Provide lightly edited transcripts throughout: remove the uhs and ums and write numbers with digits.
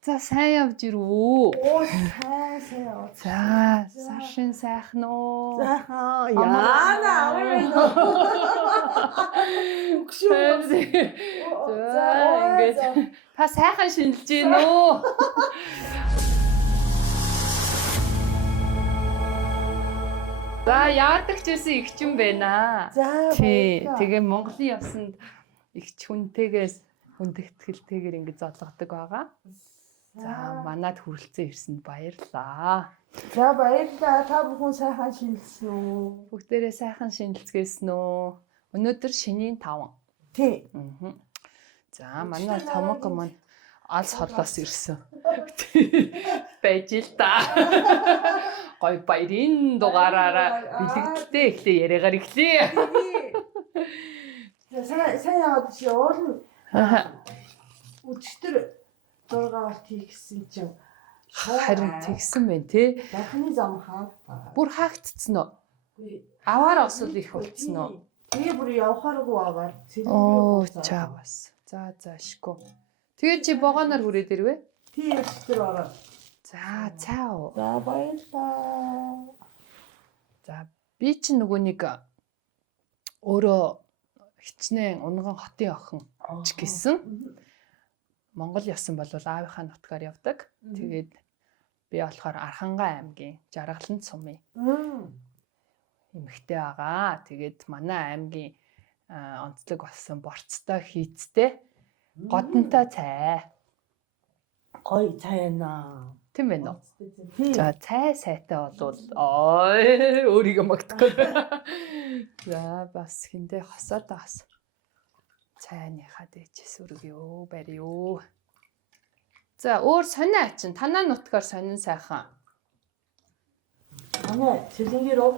За сайн явж ирүү. Оо сайн яваа. За сашин сайхан уу? Сайхан. Яана аваа. За ингээд та сайхан шинжилж гин үү? За яадаг ч гэсэн их ч юм байна. За тий. Тэгээ Монголын явсанд их ч хүнтэйгээс хүндэгтгэлтэйгээр ингэ зодлогдог байгаа. За манад хүрэлцэн ирсэнд баярлаа. За баярлалаа. Та бүхэн сайхан шинжилсэн үү? Бүгдээрээ сайхан шинжилгээсэн үү? Өнөөдөр шинийн 5. Тий. За манай цомог маань алс хорлоос ирсэн. Байж л та. Гой баярын дугаараараа бэлэгдэлтэй ихлэ яриагаар ихлээ. Сайн яваад чи уул. Өчтөр 6 болт хийгсэн чинь харин тэгсэн байх тий. дахны зам хаагдаа. Бүр хаагдцсан уу? Аваар осол их болцсон уу? Тэгээ бүр явахааргүй аваад Оо чаавас. За шгүй. Тэгээ чи богоноор хүрээд ирвэ? тий өчтөр ороо. За цаа. За баярлалаа. За би чи нөгөө нэг өөрөө хичнээн унган хотын охин ч гэсэн Монгол явсан бол аавынхаа нутгаар явдаг. Тэгээд би болохоор Архангай аймгийн Жаргалан сумын эмэгтэй байгаа. Тэгээд манай аймгийн онцлог болсон борцтой хийцтэй годонтой цай. Гой цайнаа. Тийм байна уу? Тий. За цай сайтай болвол өөрийгөө магтахгүй. За бас хинтээ хосоод бас цайныхаа дэжээс өргөё барьё. За өөр сонио ачин танаа нутгаар сонин сайхан. Манай сэлэнгээр уу?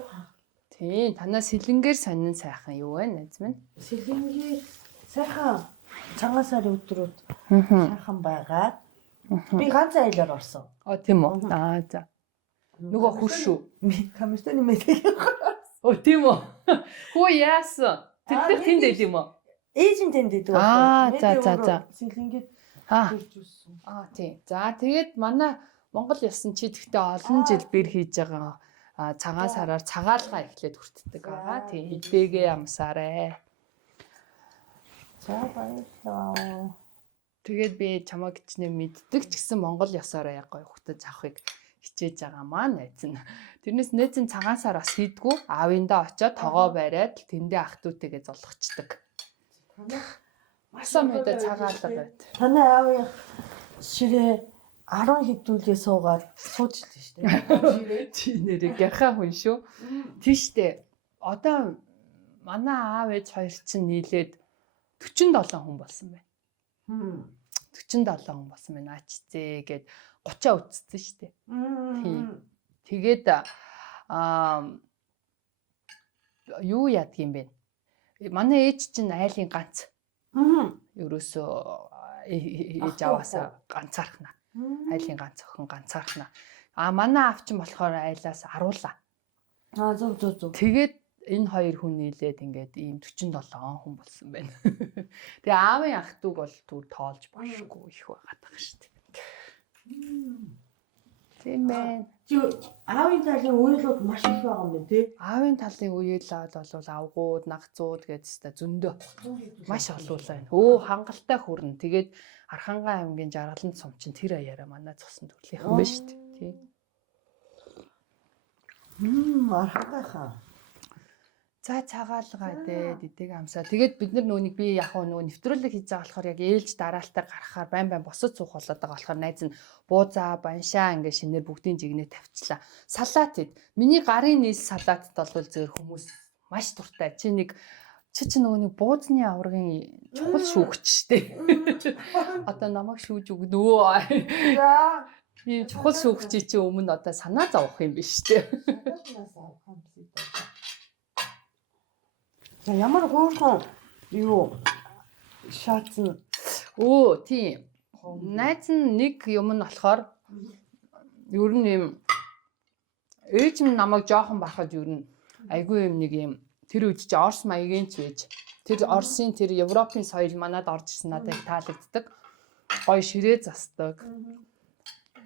Тийм танаа сэлэнгээр сонин сайхан юу вэ найз минь? Сэлэнгээр сайхан цагаан сарын өдрүүд сайхан байгаа. Би ганц айлаар орсон. Тийм үү? За. Нөгөө хурш шүү. Камертай нэмээд. Тийм үү? Хөө яасан? Тэд тэнд байд юм уу? Ээжин тэнд идэв. За. Сэлэнгээд төрж үссэн. Тийм. За тэгээд манай Монгол явсан чи тэгтээ олон жил бэр хийж байгаа цагаан сараар цагаалгаа эхлээд хүртдэг байгаа. Тийм хэдийгээ амсаарэ. За баярлалаа. Тэгээд би чамаг гिचнээ мэддэг ч гэсэн Монгол ёсоороо гоё хутад авахыг хичээж байгаа маань найз нь. Тэрнээс найз нь цагаан сар бас хийдгүү аавындаа очиод тоогоо бариад тэндээ ах トゥ утэйгээ золгочдөг. Масан мэдээ цагаалга байт. Танай аавын ширээ 10 хэдүүлээ суугаад сууж илээ шүү дээ. Чи нэрийг яхаа хүн шүү. Тийштэй. Одоо манай аав ээж хоёр чинь нийлээд 47 хүн болсон байна. 47 хүн болсон байна. Ачцээ гээд 30 үтцсэн шүү дээ. Тийм. Тэгээд юу яадгийм бэ? Манай ээж чинь айлын ганц. Ерөөсөө ээж аваасаа ганцаархна. Айлын ганц охин ганцаархна. Манай аав чинь болохоор айлаас аруулаа. Зөв. Тэгээд энэ хоёр хүн нийлээд ингээд ийм 47 хүн болсон байна. Тэгээ аавын ах トゥ бол түр тоолж болшгүй их байгаад шүү дээ. Тийм байна. Чи аавын талын уйлууд маш их байгаа юм байна тий. Аавын талын уйлаад бол авгууд, нагцууд гэдэгтэй зөндөө маш олон байна. Хангалттай хүрнэ. Тэгээд Архангай аймгийн Жаргалан сум чинь тэр аяараа манай цусан төрлийнхэн байна шүү дээ. Тий. Архангайхаа. За цагаалгаа дээд эдэг амсаа. Тэгээд бид нар нүуник би яг нөгөө нэвтрүүлэг хийж байгаа болохоор яг ээлж дараалтаа гарахаар байн босод суух болоод байгаа болохоор найз нь буузаа, баншаа ингээ шинээр бүгдийн жигнээ тавьчлаа. Салат ид. Миний гарын нийс салатд бол зөв хүмүүс маш дуртай. Чи нөгөө нэг буузны аврагын чухал шүүгч штэ. Одоо намайг шүүж өгнөө. За. Би чухал шүүгч чи өмнө одоо санаа зовох юм биш штэ. За ямар гоорхон юу шаацсан. Тийм. Найз нь нэг юм нь болохоор ер нь юм ээж минь намайг жоохон бахад ер нь айгүй юм нэг юм тэр үед чи Орос маягийн ч байж тэр Оросын тэр Европын соёл манад орж ирсэн надад таалагддаг. Гоё ширээ засдаг.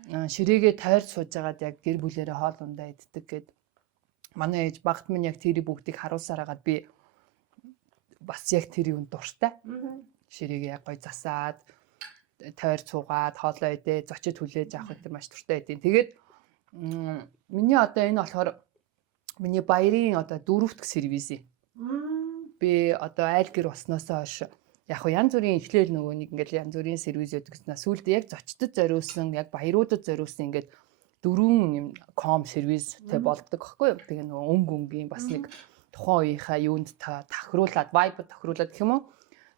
ширээгээ тойрч сууж агаад яг гэр бүлэрээ хоол ундаа иддэг гэд манай ээж багт минь яг тэрий бүгдийг харуулсаар агаад би бас яг тэр юунд дуртай. Ширээгээ яг гой засаад тойрч суугаад хоолоо идээ зочид хүлээж авах гэдэг маш дуртай байдیں۔ Тэгээд миний одоо энэ болохоор миний баярын одоо 4-р сервис юм. Би одоо айл гэр болсноос хойш яг хуу янз бүрийн эхлээл нөгөө нэг ингээл янз бүрийн сервисүүд гэснээр сүүлд яг зочдод зориулсан яг баяруудад зориулсан ингээд 4 юм ком сервистэй болдог байхгүй юу. Тэгээ нөгөө өнгийн бас нэг тухайн үеийнхаа юунд тохируулаад vibe тохируулаад гэх юм уу.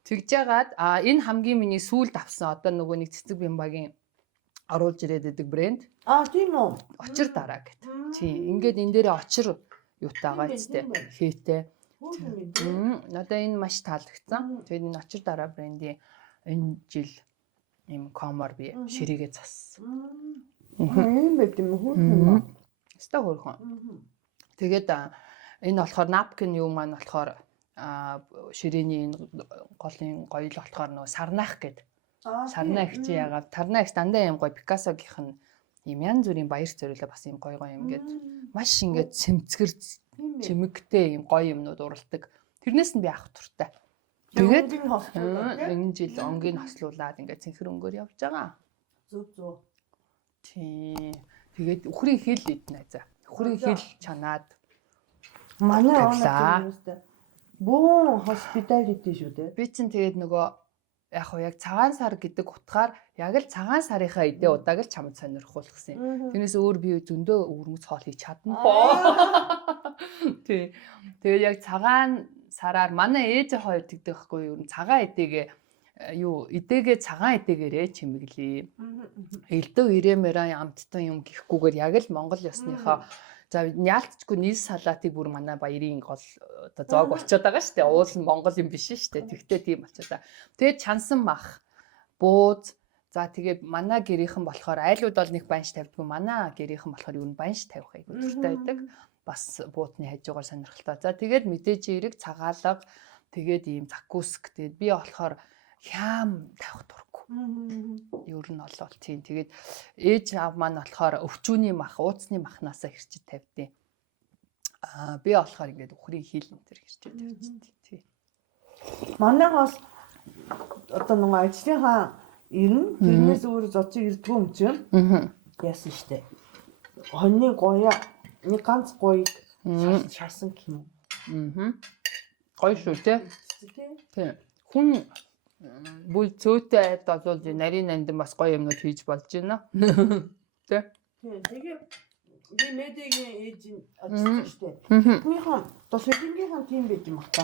Тэгж жагаад энэ хамгийн миний сүүлд авсан одоо нөгөө нэг цэцэг бямбагийн оруулж ирээд байдаг брэнд. Тийм үү. Очир дараа гэдэг. Тийм. Ингээд энэ дээрээ очир юутаагаа зүтэй хийтэй. Надаа энэ маш таалагдсан. Тэгээд энэ очир дараа брендийн энэ жил юм комор би ширээгээ зассан. Ийм байт юм уу? Өстой хөрхөн. Тэгээд энэ болохоор напкин юу маань болохоор ширээний энэ голын гоёл болохоор нөгөө сарнаах гэдэг. Сарнаах чи яагаад тарнаах дандаа юм гоё Пикассогийнх нь юм янз бүрийн баяр зориулаа бас юм гоё юм гээд маш ингээд цэмцгэр чимэгтэй юм гоё юмнууд уралдаг. Тэрнээс нь би авах туртай. Тэгээд энэ жил онгийн хослуулаад ингээд цэнхэр өнгөөр явж байгаа. Зүг. Тий. Тэгээд үхрийн хил иднэ за. Үхрийн хил чанаад манай оноо бөө hospitality шүү дээ. Би чинь тэгээд нөгөө яг хуу яг цагаан сар гэдэг утгаар яг л цагаан сарынхаа эдээ удааг л чамд сонирхуулсан юм. Тэрнээс өөр би зөндөө өвөрмөц хоол хийж чадна. Тий. Тэгээд яг цагаан сараар манай ээж хоёр тэгдэг байхгүй юу? Цагаан эдээгээ эдээгээ цагаан эдээгээрээ чимэглэе. Элдв ирэмэрэ амттан юм гихгүйгээр яг л Монгол ёсныхоо за яалтчгүй нийс салаатыг бүр манай баярын гол оо зоог болчиход байгаа шүү дээ. Уул нь Монгол юм биш шүү дээ. Тэгтээ тийм болчиход байгаа. Тэгээд чансан мах, бууз, за тэгээд манай гэрийнхэн болохоор айлууд бол нэг банш тавьдгүй. Манай гэрийнхэн болохоор юу н банш тавих айгу дуртай байдаг. Бас буутны хажуугаар сонирхолтой. За тэгээд мэдээж эрэг цагаалга, тэгээд ийм закуск. Тэгээд би болохоор хям тавих дурггүй. Ер нь олол тийм. Тэгээд ээж аав маань болохоор өвчүүний мах, ууцны махнаасаа хэрчиж тавьдیں۔ Би болохоор ингээд үхрийн хил энэ төр хэрчиж тавьчихдیں۔ Тий. Манайхаас одоо нэг ажлынхаа ирнэ. Тэрнээс өөр зочиг ирдгүй юм чинь. Яасан штэ. Хоньны гоёа нэг ганц гоё шарсан юм. Гоё шүү тий. Тий. Хүн бүл цөөтэй айд олвол нарийн нандин бас гоё юмнууд хийж болж байна. Тэ? Тэгээ би медиагийн ээж ажиллаж штэ. Түүнийхэн одоо сэлэнгийнхэн тийм байт юм бата.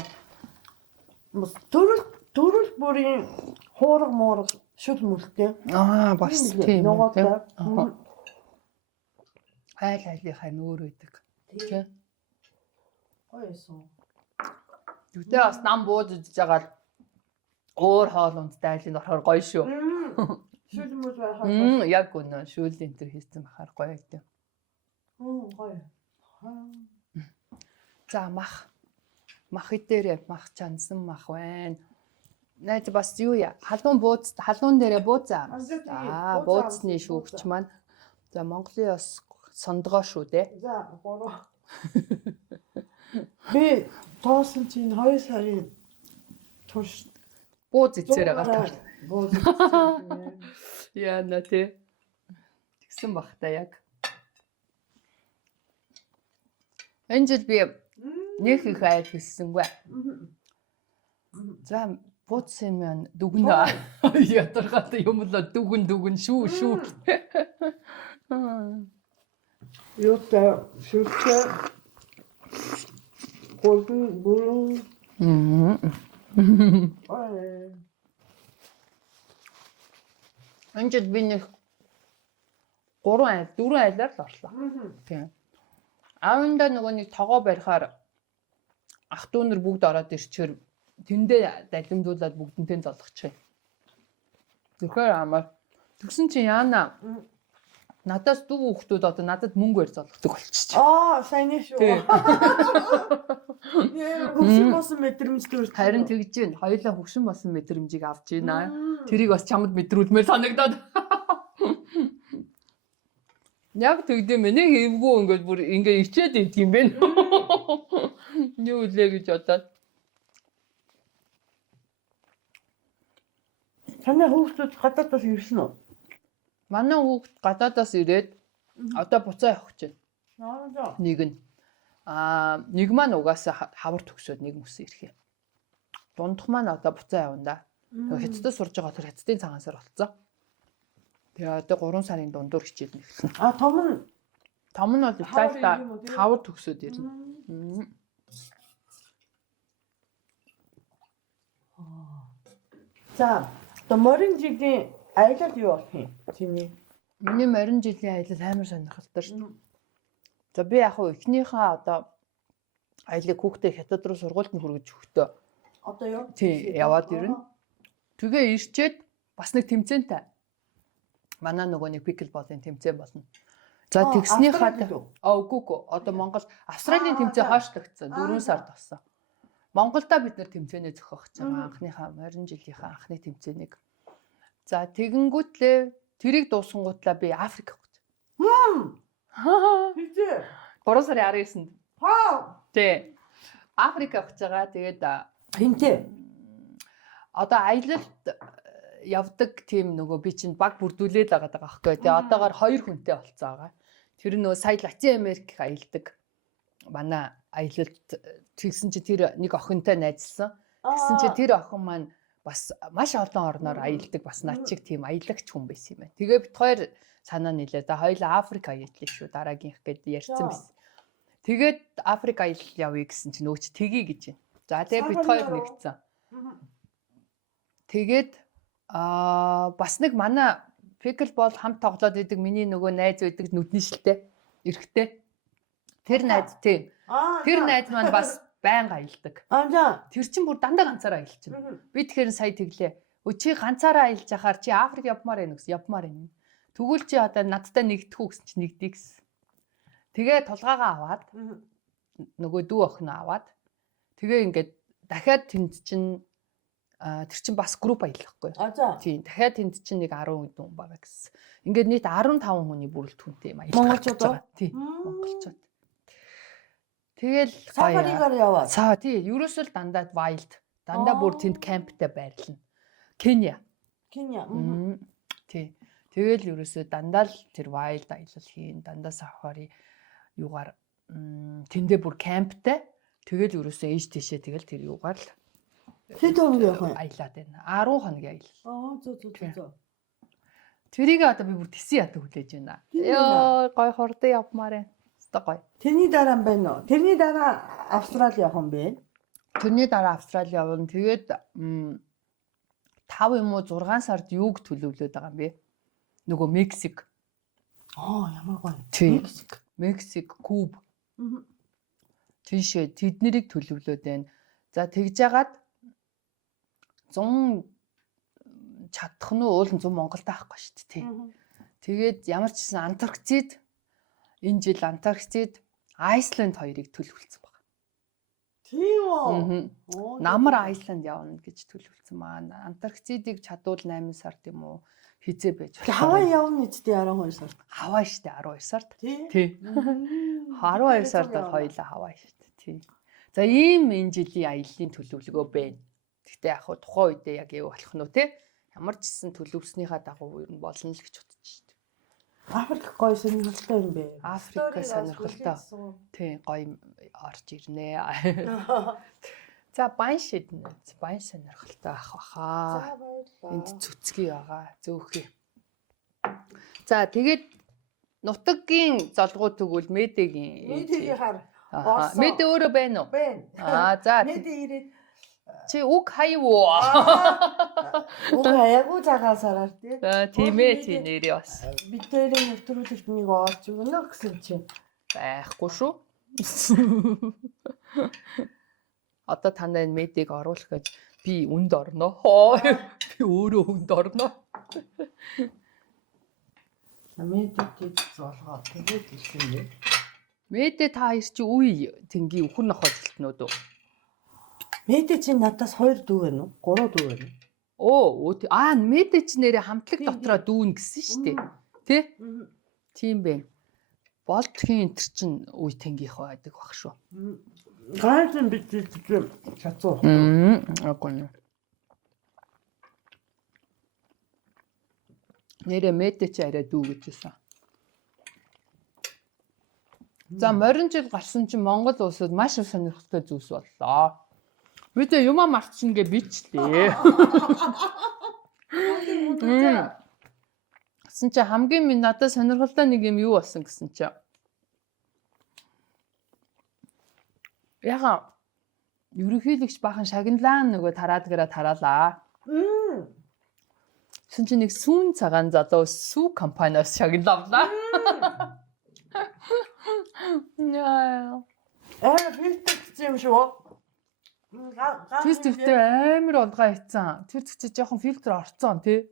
Мос төрөл бүрийн хуурга муурга шүл мүлтэй. Бас тийм. Ногоотой. Айлынхаа нөр байдаг. Тэ? Гоёсэн. Тэгтээ бас нам бууж идэж байгаа өөр хоол ундтай айлын орохоор гоё шүү. Шүл мөл байхаа. Яг үнэ шүл энэ төр хийсэн бахаар гоё гэдэг. Гоё. За мах идээрээ мах чансан мах байна. Найз бас юу яа? Халуун дээрээ буузаа. Бууцны шүүгч маань. За Монголын бас сондгоо шүү дээ. За 3. Би тоосон чинь 2 сарын турш бууз эцээр байгаа. Бууз. Яна тий. Тэгсэн бах та яг. Энэ жил би нэг их айл хийсэнгүй. За бууцын маань дүгнэ. Ятархат юм л дүгэн шүү. Юутай шүлтэй. Голдон бүрэн. Энэ жил би нэг 4 айлаар л орлоо. Тийм. Аавында нөгөө нэг тогоо барихаар ах дүү нар бүгд ороод ирчихээр тэндээ далимдуулаад бүгдэнтэй золгочих. Тэгэхээр амар тэгсэн чинь яана надаас дүү хүүхдүүд одоо надад мөнгө барь золгодог болчихчих. Сайн шүү. Хөгшин босон мэдрэмжтэй. Харин тэгж байна. Хоёулаа хөгшин босон мэдрэмжийг авч байна. Тэрийг бас чамд мэдрүүлмээр санагдаад. Яг тэгдэм нэг эвгүй ингээд бүр ингээ ичээд идэв юм бэ. Юу үлээ гэж бодоод. Танай хүүхдүүд гадаадаас ирсэн үү? Манай хүүхд гадаадаас ирээд одоо буцаа явах гэж Аа. байна. Нэг нь. Нэг маань угаасаа хавар төгсөөд нэг мөс ирэх юм. Дундх маань одоо буцаа явна да. Тэгээ хятадд сурж байгаа тэр хятадын цагаансаар болцсон. Тэгээ одоо 3 сарын дундуур хичээл нэхсэн. Том нь бол Италида хавар төгсөөд ирнэ. За, одоо морин жилийн аялал юу болох юм? Чиний. Миний морин жилийн аялал амар сонирхолтой шүү. За би яг хөө эхнийхээ одоо аялыг хүүхдээ хятад руу сургуульд нь хүргэж өгтөө. Одоо юу? Тий, яваад ирнэ. Тэгээ ирчээд бас нэг тэмцээнтэй. Манай нөгөө нэг пиклболын тэмцээн болно. За тэгснийхаа үгүй одоо Монгол Австралийн тэмцээн хойшлогдсон 4 сард болсон. Монголда бид нэр тэмцээнээ зохиох гэж байгаа анхныхаа морин жилийнхаа анхны тэмцээнийг. За тэгэнгүүтлээ тэрийг дуусгангуутлаа би Африк явах гэж. Хизээ. 3 сарын 19-нд. Тий. Африк явах гэж байгаа. Тэгээд хинтээ. Одоо аялалд явдаг тийм нөгөө би чинь баг бүрдүүлээд байгаа байхгүй. Тэгээ одоогоор 2 хүнтэй болцсон байгаа. Тэр нөгөө сая Латин Америк аялдаг манай аялалд тэгсэн чи тэр нэг охинтой найзлсан. Тэгсэн чи тэр охин маань бас маш олон орноор аялдаг бас над чиг тийм аялагч хүн байсан юм байна. Тэгээ бид хоёр санаа нийлээ. За хоёулаа Африк аяллаа шүү дараагийнх гэд ярьсан байсан. Тэгээд Африк аялал явъя гэсэн чи нөөч тгий гэж байна. За тэгээ бид хоёр нэгцэн. Тэгээд бас нэг манай пиклбол хамт тоглоод идэг миний нөгөө найз байдаг нүдний шилтэй эрэгтэй. Тэр найз тийм. Тэр найз маань бас байнга аялдаг. Тэр чинь бүр дандаа ганцаараа аялчихна. Би тэгэхээр сая тэглээ. Чи ганцаараа аялж яхаар чи Африк явмаар байна гэсэн. Явмаар байна. Тэгвэл чи одоо надтай нэгдэх үү гэсэн чи нэгдээ гэсэн. Тэгээ тулгаагаа аваад нөгөө дүү охин аваад тэгээ ингээд дахиад тэнд чинь тэр чинь бас групп аялахгүй. Тийм. Дахиад тэнд чинь нэг 10 хүн байгаа гэсэн. Ингээд нийт 15 хүний бүрэлдэхүүнтэй юм аялах. Монголчууд уу? Тийм. Монголчууд. Тэгэл сафаригаар яваад. Тий, ерөөсөө л дандаа wild. Дандаа бүр тэнд камптай байрлана. Кenya. Тий. Тэгэл ерөөсөө дандаа л тэр wild аялал хийн, дандаа сафари юугаар тэндээ бүр камптай. Тэгэл ерөөсөө ээж тийшээ тэгэл тэр юугаар л хэд хоног явах вэ? Аялаад байна. 10 хоног аялал. Зөө. Тэрийг одоо би бүр тэсэн ята хүлээж байна. Ёо, гой хордоо явмаар байна. Гой. Тэрний дараа нь байна уу? Тэрний дараа Австрали явах юм бэ? Тэрний дараа Австрали явна. Тэгээд 5 юм уу 6 сард юуг төлөвлөд байгаа юм бэ? Нөгөө Мексик. Ямар гоё. Мексик, Куб. Тийшээ тэднэрийг төлөвлөд байна. За тэгж яагаад 100 чадах нь уул 100 Монголд авахгүй шүү дээ. Тэгээд ямар ч гэсэн Антарктид энэ жил Антарктид Айсланд хоёрыг төлөвлөсөн байна. Тийм үү? Намар Айсланд явна гэж төлөвлөсөн маань. Антарктидыг чадвал 8 сард юм уу хизээ байж байна. Хавай явна үсттэй 12 сард. Хавай штэ 12 сард. Тий. 12 сард хоёулаа Хавай штэ. Тий. За ийм энэ жилийн аяллаа төлөвлөгөө байна. Гэхдээ яг хуу тухайн үедээ яг юу болох нь вэ те? Ямар ч гэсэн төлөвснийхаа дагуу ер нь болно л гэж бодож штэ. Африк гоё сонирхолтой юм бэ. Африк сонирхолтой. Тий, гоё орж ирнэ. За байн шиднэ. Байн сонирхолтой ах баха. Энд цүцгий байгаа. Зөөхий. За тэгээд нутгийн золгууд тэгвэл Медигийн хар. Меди өөрөө байна уу? Байна. За Меди ирээд чи уг хайвуу. уг хаягүй цагаасараар тий. Тийм ээ тий нэрээ бас. Бид тэрийн нэвтрүүлэгт нэг орж өгнө гэсэн чинь Байхгүй шүү. Одоо танай Медиг оруулах гэж би үнд орно. Би өөрөө үнд орно. Медиг золгоо тэгээд ирсэн бэ. Медэ та хоёр чи үе тэнгийн өхөр нохоо зэлтнүүд үү? Меди чинь надаас 2 дүү байна уу? 3 дүү байна уу? Медэ чи нэрээ хамтлаг дотроо дүүн гэсэн шүү дээ. Тэ? Тийм бэ. болдгийн энэ чинь үе тэнгийнх байдаг баг шүү. Ганцхан бичиж чадсан. Аггүй. Нэрэ мэдээ чи арай дүү гэжсэн. За морин жил гарсан чинь Монгол улсад маш их сонирхолтой зүйлс боллоо. Бид юмаа мартчихна гэж бичлээ. Гэсэн чи хамгийн минь надад сонирхолтой нэг юм юу болсон гэсэн чи. Яга ерөнхийлөгч бахан шагналаа нөгөө тараадгаараа тараалаа. Гэсэн чи нэг сүүн цагаан залуу сүү компаниас шагналавлаа. Яа. Фильтр гэсэн юм шүү. Тэр тэгтээ амар ундгаа хийцэн. Тэр тэгтээ жоохон фильтр орцсон тий.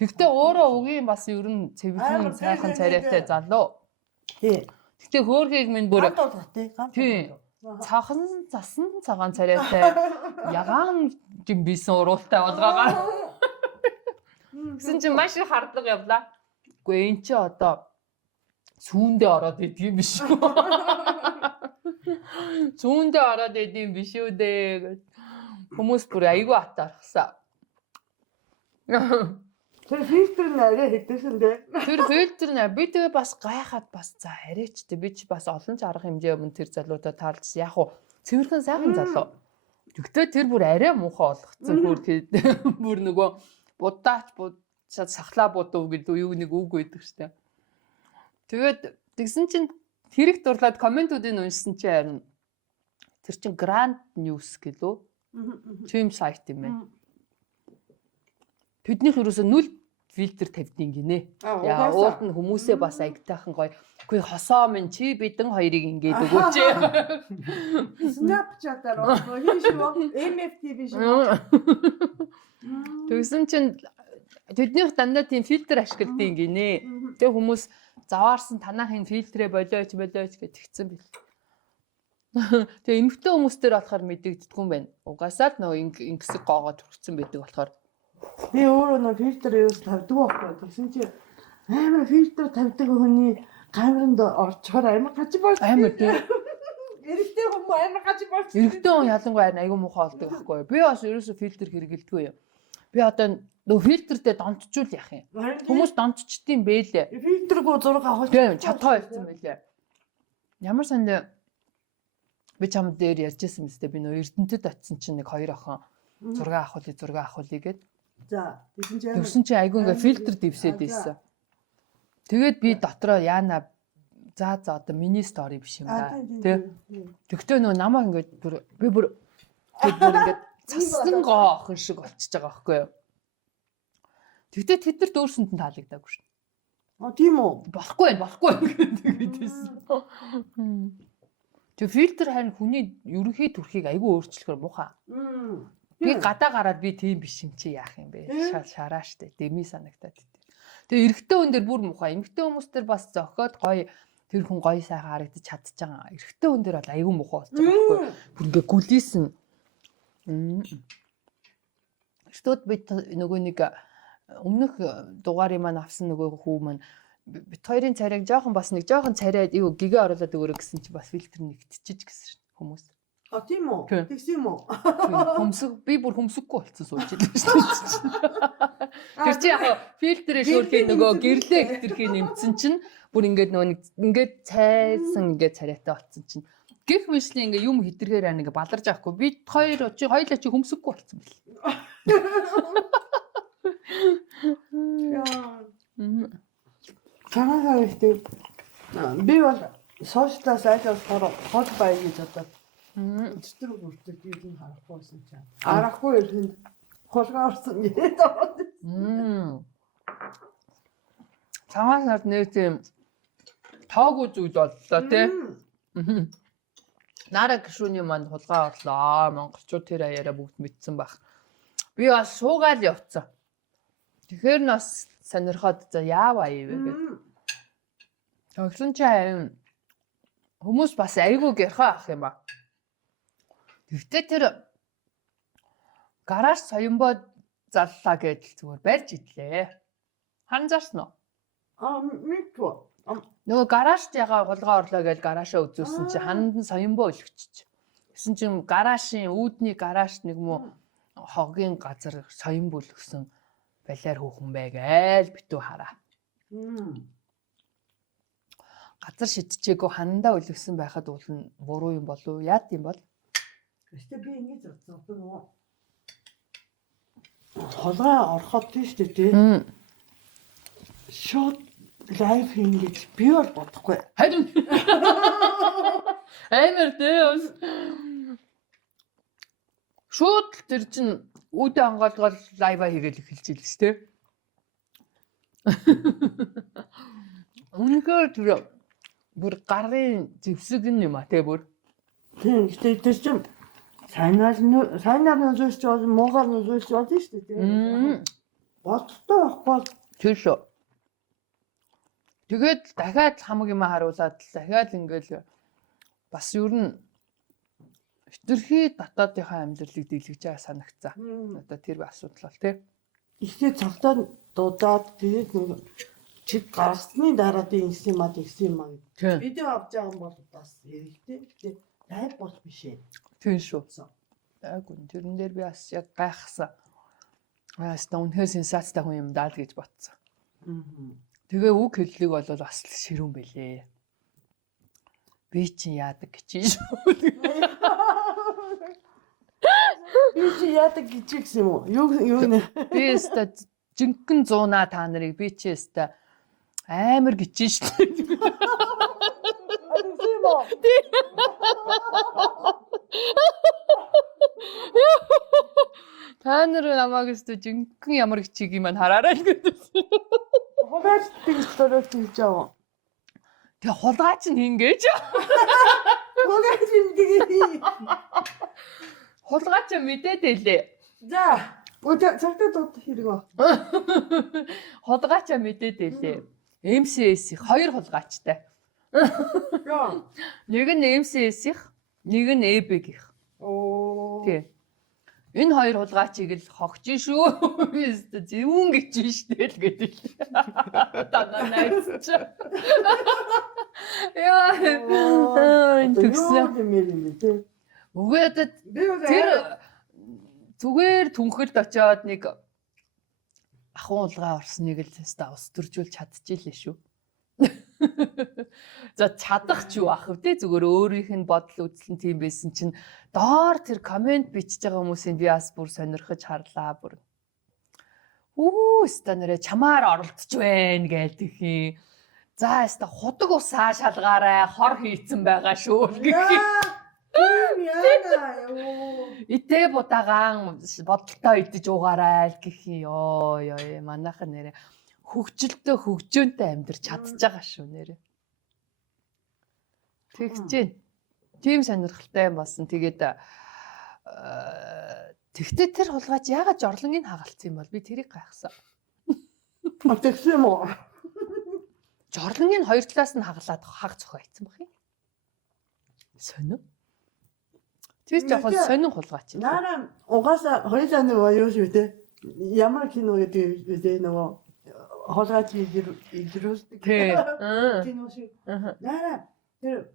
Тэгтээ өөрөө угийн бас ер нь цэвэрхэн сайхан царайтай залуу. Тий. Тэгтээ хөөрхийг минь бүр тий. Цахан засан цагаан царайтай. Ягаан юм бисэн уруултай болгоогоо. Гэсэн чинь маш их хардлага явлаа. Үгүй эн чи одоо сүүндээ ороод идэм биш үү? Сүүндээ ороод идэм биш үү дээ. Хүмүүс бүр айгүй атаархсан. Тэр фильтр нэрээ хэдсэн дээ. Тэр фильтр нэ би тэгээ бас гайхаад бас за арайч дээ. Би ч бас олон ч арга хэмжээ өмнө тэр залуудаа таалжсан. Яг уу цэвэрхэн сайхан залуу. Тэгтээ тэр бүр арай муухай болгоцсон хөөрхөд. Бүр нөгөө будаач сахлаа будуу гэдэг юу нэг үг өгдөг штэ. Тэгээд тэгсэн чинь хэрэг дурлаад комментуудыг уншсан чинь харин тэр чин Grand News гэлөө. Team сайт юм байна. Тэднийх ерөөсөө 0 фильтр тавьдیں۔ Гинэ. Яа уулд нь хүмүүсээ бас аягтайхан гоё. Үгүй хосоо минь чи бидэн хоёрыг ингээд өгөөч. Snapchat-аар очих шүү. MFTV шүү. Тэгсэн чинь тэднийх дандаа тийм фильтр ашигладیں۔ Гинэ. Тэг хүмүүс заваарсан танаахын фильтрээ болооч гэж тэгсэн бил. Тэгээ эмэгтэй хүмүүс төр болохоор мэдэгддэггүй юм байна. Угаасаа л нөгөө ингэсэг гоогоо төрчихсөн байдаг болохоор би өөрөө нөгөө фильтр юус тавьдаг байхгүй. Тэгсэн чи амар фильтр тавьдаг хүний камеранд орчхоор амар гаж болж амар тийм. Эрэгтэй хүмүүс амар гаж болж. Эрэгтэй хүн ялангуяа айгүй муухай болдог байхгүй. Би бас ерөөсө фильтр хэрэгэлдэггүй юм. Би одоо нөгөө фильтртэй донтчул яах юм. Хүмүүс донтчдtiin бэлээ. Фильтргүй зураг авах. Тийм чатгаа явсан байлээ. Ямар санд би чам дээр ярьжсэн мэт би нөгөө Эрдэнэтэд очисон чинь нэг хоёр охин зураг авахулъя гэд. За тэгсэн чи айгүй ингээ фильтр дэвсээд ийсэн. Тэгээд би дотроо яана за одоо миний стори биш юм да. Тэ. Тэгтээ нөгөө намаа ингээ би бүр ингээ цассан гоо охин шиг болчихж байгаа байхгүй юу. Тэгтээ тэд нар дөөрсөнд нь таалагдаагүй шин. Тийм үү? Болохгүй гэдээсэн. Тэг фильтр харин хүний ерөнхий төрхийг айгүй өөрчлөхөр муухай. Би гадаа гараад би тийм биш юм чи яах юм бэ? Шараа штэ. Дэми санагтаад идэв. Тэгээ эрэгтэй хүн дээр бүр муухай. Эмэгтэй хүмүүс дээр бас зохиод гоё тэр хүн гоё сайхан харагдаж чадчих байгаа. Эрэгтэй хүн дээр бол айгүй муухай болж байгаа байхгүй. Бүр ингээ гүлийсэн. Штот би нөгөө нэг өмнөх дугаарыг маань авсан нөгөө хүү маань бит хоёрын царайг жоохон царайд юу гэгээ оруулаад өгөрөө гэсэн чи бас фильтр нэгтчихэж гэсэн хүмүүс. Тийм үү? Тэгсэн юм уу? Би бүр хөмсөггүй болцсон сууж идэв шүү дээ. Тэр чи яг фильтрээ шүүрхийн нөгөө гэрлээ гэтэрхий нэмсэн чинь бүр ингээд ингээд цайсан ингээд царайтай болцсон чинь гэх мэтлээ ингээ юм хитэрхээр ингээ баларж авахгүй. Би хоёулаа чи хөмсөггүй болцсон бэл. Чамаа ихтэй би бол сошиал сайтаас хол бай гэж бодоод өчтөр бүртэг юм харахгүйсэн чинь арахгүй ихэнд холгоорсон гэдэг. Чамаас нарт нэг тийм таагүй зүйл боллоо тий. Нара гişүний манд хулгай орлоо. Монголчууд тэр аяараа бүгд мэдсэн баг. Би бас суугаал явцсан. Тэгэхээр нас сонирхоод за яаваа ивэ гэдэг. Тэгсэн чинь хүмүүс бас айгүй гэрхээ авах юм ба. Тэгтээ тэр гараж соёнбод заллаа гэдэл зүгээр барьж идлээ. Ханзаарсан уу? Мэдгүй. Нөгөө гаражт ягаа голгоо орлоо гэж гараашаа үзүүлсэн чи хананд нь соёнбоо өлгчч. Гэсэн чинь гараашийн үүдний гараашт нэг муу хогийн газар соён бүлгсэн балиар хүүхэн байгаал битүү хараа. Газар шидчихээгүй ханандаа өлгсөн байхад уул нь буруу юм болов уу? Яад юм бол? Гэтэ би ингэж бодсон. Одоо нөгөө холгоо ороход тийш тий. Шууд лайв хийж би бол бодохгүй. Харин амар дэвс. Шууд тэр чин үүдээ ангаалгал лайва хийгээл эхэлж ийл шүү дээ. Үнэхээр тэр бүр гарын зэвсэг юм а те бүр. Тийм гэтэ тэр чин сайнаар нь зүйлч бол муугаар нь зүйлч бол шүү дээ. Бодтой байхгүй. Тэр шүү. Тэгээд дахиад хамаг юм харуулад дахиад ингээл бас ер нь хитрхи дотоодынхаа амьдралыг дийлгэж байгаа санагцсан. Одоо тэр асуудал бол тий. Ихтэй цагтаа дуудаад тэгээд нэг чи гарсны дараа би ингэсэн юм аа гэдэг. Видео авч байгаа юм бол бас хэрэгтэй. Гэтэ лайв бол биш ээ. Тийм шүү. Яг үн тэрэн дээр би бас яг гайхсан. Үнэхээр сенсацтай хүн юм даа л гэж бодсон. Тэгээ үг хэллэг бол бас ширүүн бэлээ. Би чи яадаг гэж шүү. Би чи яадаг гэж гэсэн юм уу? Юу нэ? Би өстө жинхэнэ зуунаа та нарыг би чи өстө амар гэж шүү. Та нар намайг өстө жинхэнэ ямар хичиг юм хараарай гэдэг. Хулгайч тэгсторог хийж аваа. Тэгээ хулгайч нь ингэж. Хулгайч нь Хулгайч мэдээд илээ. За, өдөр цагтаа дууд хэрэг ба. Хулгайч мэдээд илээ. MCS-ийн 2 хулгайчтай. Нэг нь MCS-ийн, нэг нь EB-ийн. Тий. Энэ 2 хулгайчийг л хогч шүү. Зөвүүн гэж штэ л гэдэг. Танаа найз. Яа. Тэгсэн. Үгүй тэр зүгээр түнхэлд очиод нэг ахуй хулгай орсныг л теста ус төржүүл чадчихилээ шүү. За чадах ч юу ах вэ зүгээр өөрийнх нь бодол үзэл нь тийм байсан чинь доор тэр комент бичиж байгаа хүмүүсийн би бас бүр сонирхож харлаа бүр. Өста нэрэ чамаар оролдож байна гэдэг юм. За яста худаг усаа шалгаарай хор хийцэн байгаа шүү гэх юм. Итэ будагаан бодолтой идэж уугаарай л гэх юм. Йоо манайхан нэрэ хөгжилтөө хөгжөөнтэй амьдарч чадж байгаа шүү нэрэ. Тэгж чинь тийм сонирхолтой юм болсон. Тэгээд тэгтээ тэр хулгайч яагаад жорлонгийн хагалцсан юм бол би тэрийг гайхсан. Тэгсэн юм уу? Жорлонгийн хоёр талаас нь хагалаад хаг цохоо ийцэн баг юм. Сонио. Тэр жоохон сонин хулгайч юм. Наараа угаасаа хоёулаа нөгөө юу шүү те. Ямар кино гэдэг үү нөгөө хулгайч идэрүүлдэг. Кино шүү. Наараа тэр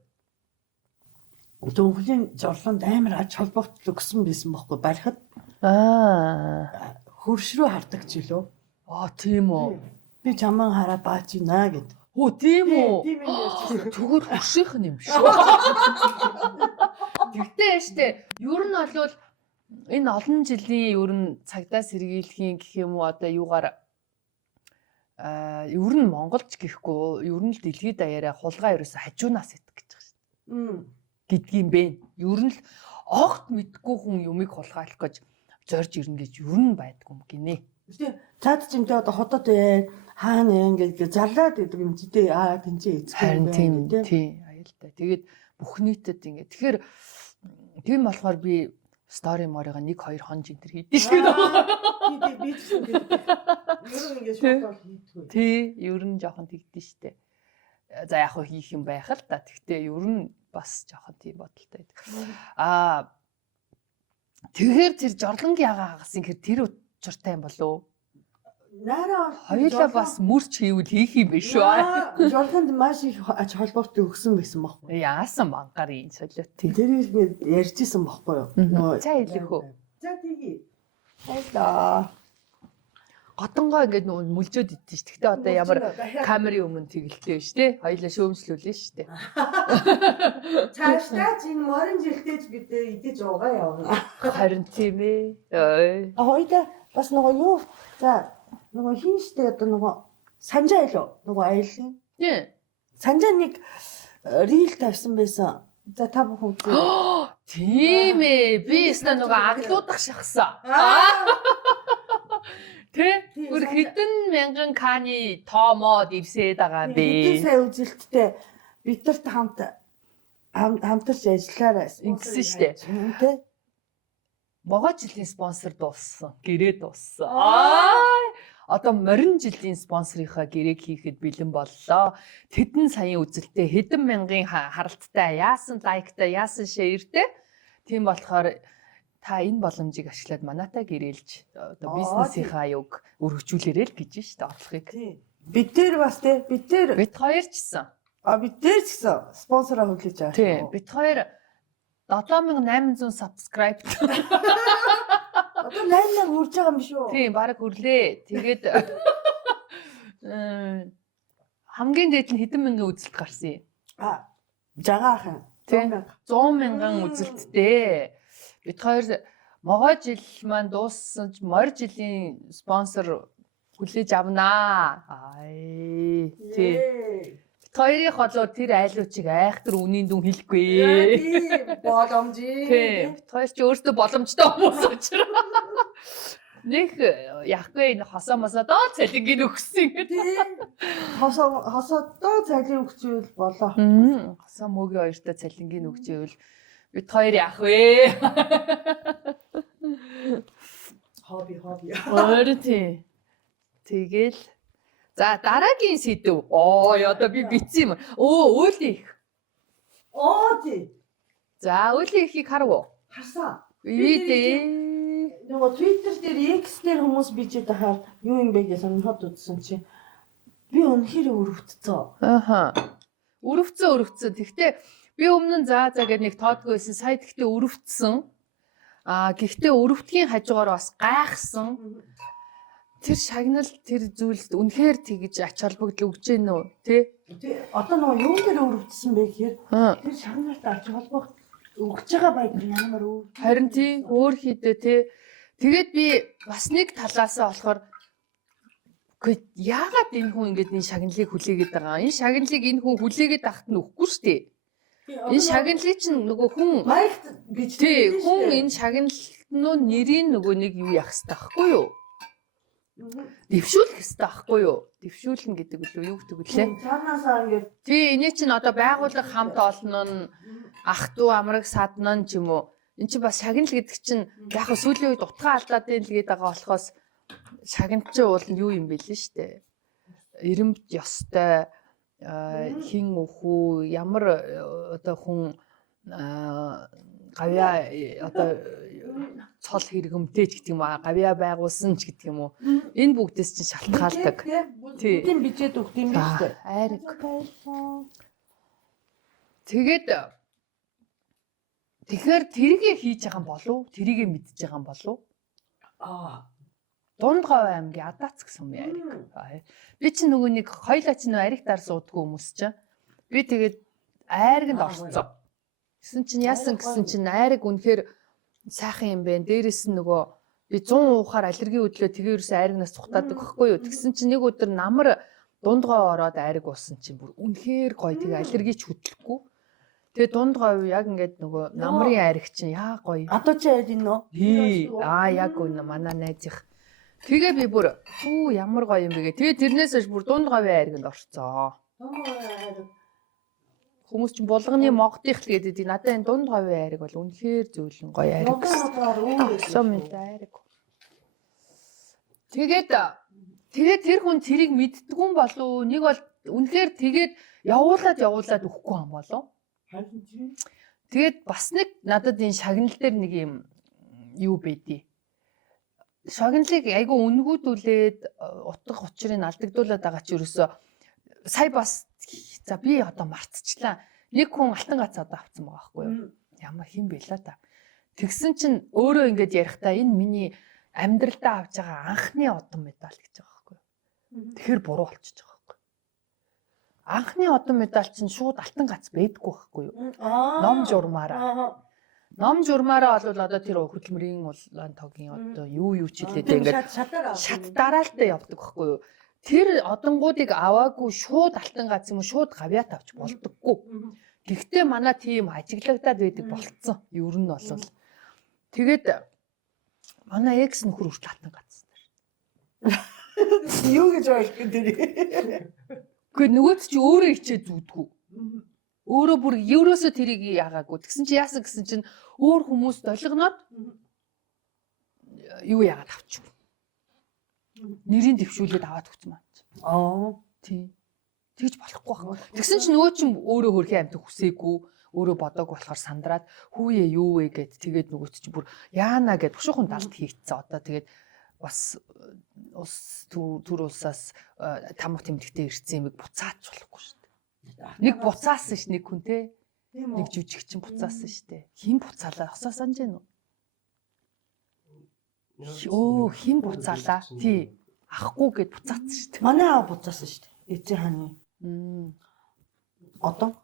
Төвхлийн жорлонд амар ач холбогдол өгсөн байсан байхгүй барихад. Хөрш рүү хардаг ч үлээ. Тийм үү. Би чамаа хараад баач гинэ гэд. Тийм үү. Тийм ээ. Түгээр хөшөөх юм шүү. Тэгтээ штэ. Ер нь бол энэ олон жилийн ер нь цагдаа сэргийлэхийн гэх юм уу одоо юугаар ер нь монголч гэхгүй ер нь л дэлхийд даяараа хулгай ерөөсө хажуунаас идэх гэж байгаа штэ. Гэдгийм бэ. Ер нь л огт мэдгүй хүн юмыг хулгайлах гэж зорж ирнэ гэж ер нь байдгүй юм гинэ. Гэтэ цаад чимтэй одоо хотод хаана ингэж зарлаад идэг юм чи тээ тэнцээ эцэг юм байна тийм аюултай. Тэгээд бүх нийтэд ингэ. Тэгэхээр тийм болохоор би стори морыга 1-2 хонж энэ хийдэж шүү дээ. Би тийм би ер нь ингэ шууд хийдэггүй. Тий, ер нь жоохон тэгдэж штэ. За яг хөө хийх юм байх л та. Гэхдээ ер нь бас жоохон тийм бодолтой байдаг. Тэгэхээр тэр жорлонгийн ягаа хагасын хэр тэр учиртай юм болов уу? Наараа Хоёулаа бас мөрч хийвэл хийх юм биш үү? Жолгонд маш их ач холбогдол өгсөн байсан байхгүй. Яасан мангарын солиот тийм. Тэр ярьжсэн байхгүй юу? За хэлэх үү. За тэгье. Хайла. Готонгоо ингээд мүлжөөд идэж ш. Гэтэ одоо ямар камерын өмнө тэгэлтэй ш тий. Хоёулаа шөөмжлүүлнэ ш тий. Цаашдаа чинь морин жилтэж бид идэж уугаа явна. Харин тийм ээ. Хоёулаа бас нөгөө юу за нөгөө хин штэ одоо нөгөө санжаа илүү нөгөө аялын. Тий. Санжаа нэг рил тавьсан байсан. За та бүхэн үзээ. Тийм ээ. Би өстө нөгөө аглуудах шахсан. Тэ? Гүр хэдэн мянган каны тоомод ивсээд байгаа юм бэ? Хэдэн сая үзэлттэй бид нарт хамтарч ажиллаарай. Ингэсэн штэ. Тэ? Могоо жилийн спонсор дууссан. Гэрээ дууссан. Одоо морин жилийн спонсорынхаа гэрээг хийхэд бэлэн боллоо. Тэдэн саяын үзэлттэй хэдэн мянган харалттай, яасан лайктай, яасан шеэртэй. Тийм болохоор та энэ боломжийг ашиглаад манайтай гэрээлж одоо бизнесийнхаа аюуг өргөжүүлээрэй л гэж байна шүү дээ орлогыг. Тийм. Бид дээр бас тий бид хоёр ч гэсэн. Бид дээр ч гэсэн спонсороо хүлээж авах. Тийм. Бид хоёр 7800 subscribe. Одоо 8 хүрж байгаа юм биш үү? Тийм, бараг хүрлээ. Тэгээд хамгийн дээд нь хэдэн мянган үзэлт гарсан юм. Жагаахан. 100 мянган үзэлттэй. Бид хоёр могоо жил маань дууссан ч морь жилийн спонсор хүлээж авнаа. Тий. Бид хоёрын холоор тэр айлуучиг айхтар үнийн дүн хэлэхгүй. Тийм. Боломжтой. Тий. Бид хоёр ч өөртөө боломжтой хүмүүс учраас. Нэг яахгүй энэ хосоо мосоо доо цалингийн өгсөн гэдэг. Тийм. Хосоодоо цалин өгчүүл болоо. Хосоо мөгийн хоёртоо цалингийн өгчээвэл бид хоёр яах вэ? Хобби. Тий. Тэгэл за дараагийн сэдв. Одоо би битсэн юм. Өөлийн их. Тий. За өөлийн ихийг харав уу? Харсан. Видээ. Нөгөө Twitter дээр X дээр хүмүүс бичээд байхаар юу юм бэ гэж сонирхоод үзсэн чи би үнэхээр өрөвдцөө. Өрөвцөн. Тэгтээ би өмнө нь за гэдэг нэг тоодгүй байсан. Сая тэгтээ өрөвдсөн. Гэхдээ өрөвдгийн хажуугаар бас гайхсан. Тэр шагнал тэр зүйлд үнэхээр тэгж ач холбогдол өгч гэнэ үү? Тэ? Одоо нөгөө юу дээр өрөвдсөн бэ гэхээр тэр шагналт ач холбогдол өгч байгаа байг ямар өөр. Харин тий өөр хийдэ тий. Тэгээд би бас нэг талаасаа болохоор яагаад энэ хүн ингэж энэ шагналыг хүлээгээд байгаа? Энэ шагналыг энэ хүн хүлээгээд тахт нь өгөхгүй шүү дээ. Энэ шагналыг чинь нөгөө хүн Майк гэж тий хүн энэ шагналын нэрийн нөгөө нэг юу яах хэрэгтэй байхгүй юу? Дэвшүүлэх хэрэгтэй байхгүй юу? Дэвшүүлнэ гэдэг үлээ юу гэдэг үлээ? Цаанаасаа ингэ Тий энэ чинь одоо байгууллага хамт олон нь ах トゥ амраг саднан ч юм уу. Энд чинь бас шагнал гэдэг чинь яг хөө сүүлийн үед утгаа алдаад ийм л гээд байгаа болохоос шагналч уул нь юу юм бэ лээ штэ. Эрэмт ёстой хин өхөө ямар одоо хүн гавья одоо цол хэрэгэмтэй ч гэдэг юм аа гавья байгуулсан ч гэдэг юм уу. Энэ бүгдээс чинь шалтгаалдаг. Тий. Бүгдийг бичээд өгд юм биш үү? Айраг. Тэгээд тэгэхээр тэрийгэ хийж байгаа юм болов? Тэрийгэ мэдж байгаа юм болов? Дундгав аймгийн Адац гэсэн юм яриг. Би чи нөгөө нэг хоёлаа чи нөгөө ариг дар суудгүй хүмүүс чинь. Би тэгээд айрагд орцсон. Гэсэн чинь яасан гэсэн чинь айраг үнэхээр сайхан юм бэ. Дээрээс нь нөгөө би 100 уухаар аллерги хөдлөө тэгээ ерөөсөө айрагнаас цухтаадаг байхгүй юу. Тэгсэн чинь нэг өдөр намар дундгав ороод айраг уусан чинь бүр үнэхээр гоё тэгээ аллергич хөдлөхгүй. Тэгээ дундгав яг ингээд нөгөө намрын айраг чинь яа гоё. Одоо чи яд энэ нөө? Тий. Яг үнэ манай найзих. Тэгээ би бүр ямар гоё юм бэ гэ. Тэгээ тэрнээс хойш бүр дундгавын айрагт орцсон. Хүмүүс чинь булганы могдих л гэдэг. Надад энэ дундгавын айраг бол үнэхээр зөөлөн гоё айраг гэсэн. Сомын айраг. Тэгээд тэр хүн тэрийг мэддэггүй юм болов. Нэг бол үнэхээр тэгээд явуулаад өгөхгүй юм болов. Тэгээд бас нэг надад энэ шагнал дээр нэг юм юу байдий. шогнолыг айгүй үнгүүдүүлээд утга учрыг алдагдуулаад байгаа ч ерөөсөө сая бас за би одоо мартчихлаа. Нэг хүн алтан гац одоо авсан байгаа байхгүй юу? Ямар хин байлаа та. Тэгсэн чинь өөрөө ингэж ярихдаа энэ миний амьдралдаа авч байгаа анхны одон медаль гэж байгаа байхгүй юу? Тэгэхээр буруу болчихж байгаа байхгүй юу? Анхны одон медаль чинь шууд алтан гац байдаггүй байхгүй юу? Ном журмаараа. Ном журмаараа бол одоо тэр хөдөлмөрийн улаан тогийн одоо юу ч хэлээд ингээд шат дараалтай явдаг байхгүй юу? Тэр одонгуудыг аваагүй шууд алтан гац юм уу шууд гавьяат авч болдоггүй. Гэхдээ манай тим ажиглагдаад байдаг болцсон. Ер нь бол тэгээд манай экс нөхөр хүртэл алтан гац. Юу гэж ойлгох тэр. Гэхдээ нөгөөд чи өөрөө ичээ зүудгүү. Өөрөө бүр евроосо тэрийг яагаагүй. Тэгсэн чи яасан гэсэн чинь өөр хүмүүс долгоноод юу яагаад авчих. Нэрийн дэвшүүлээд аваад өгсөн маань. Тийм. Тэгж болохгүй байна. Тэгсэн чинь нөгөө чинь өөрөө хөрхийн амтыг хүсээгүй, өөрөө бодоагүй болохоор сандраад хүүе юу вэ гэд тэгээд нөгөөт чинь бүр яана гэд өшөөхөн далд хийцсэн. Одоо тэгээд бас ус түр улсаас тамга тэмдэгтэй ирсэн юм буцаач болохгүй шүү дээ. Нэг буцаасан ш нэг хүн те. Нэг жүжиг чинь буцаасан штэ. Хин буцаалаа хосоо санаж гэнэ үү? Оо хин буцаалаа. Тий. Ахгүй гэд буцаасан штэ. Манай аав буцаасан штэ. Эцэг хааны. Одоо.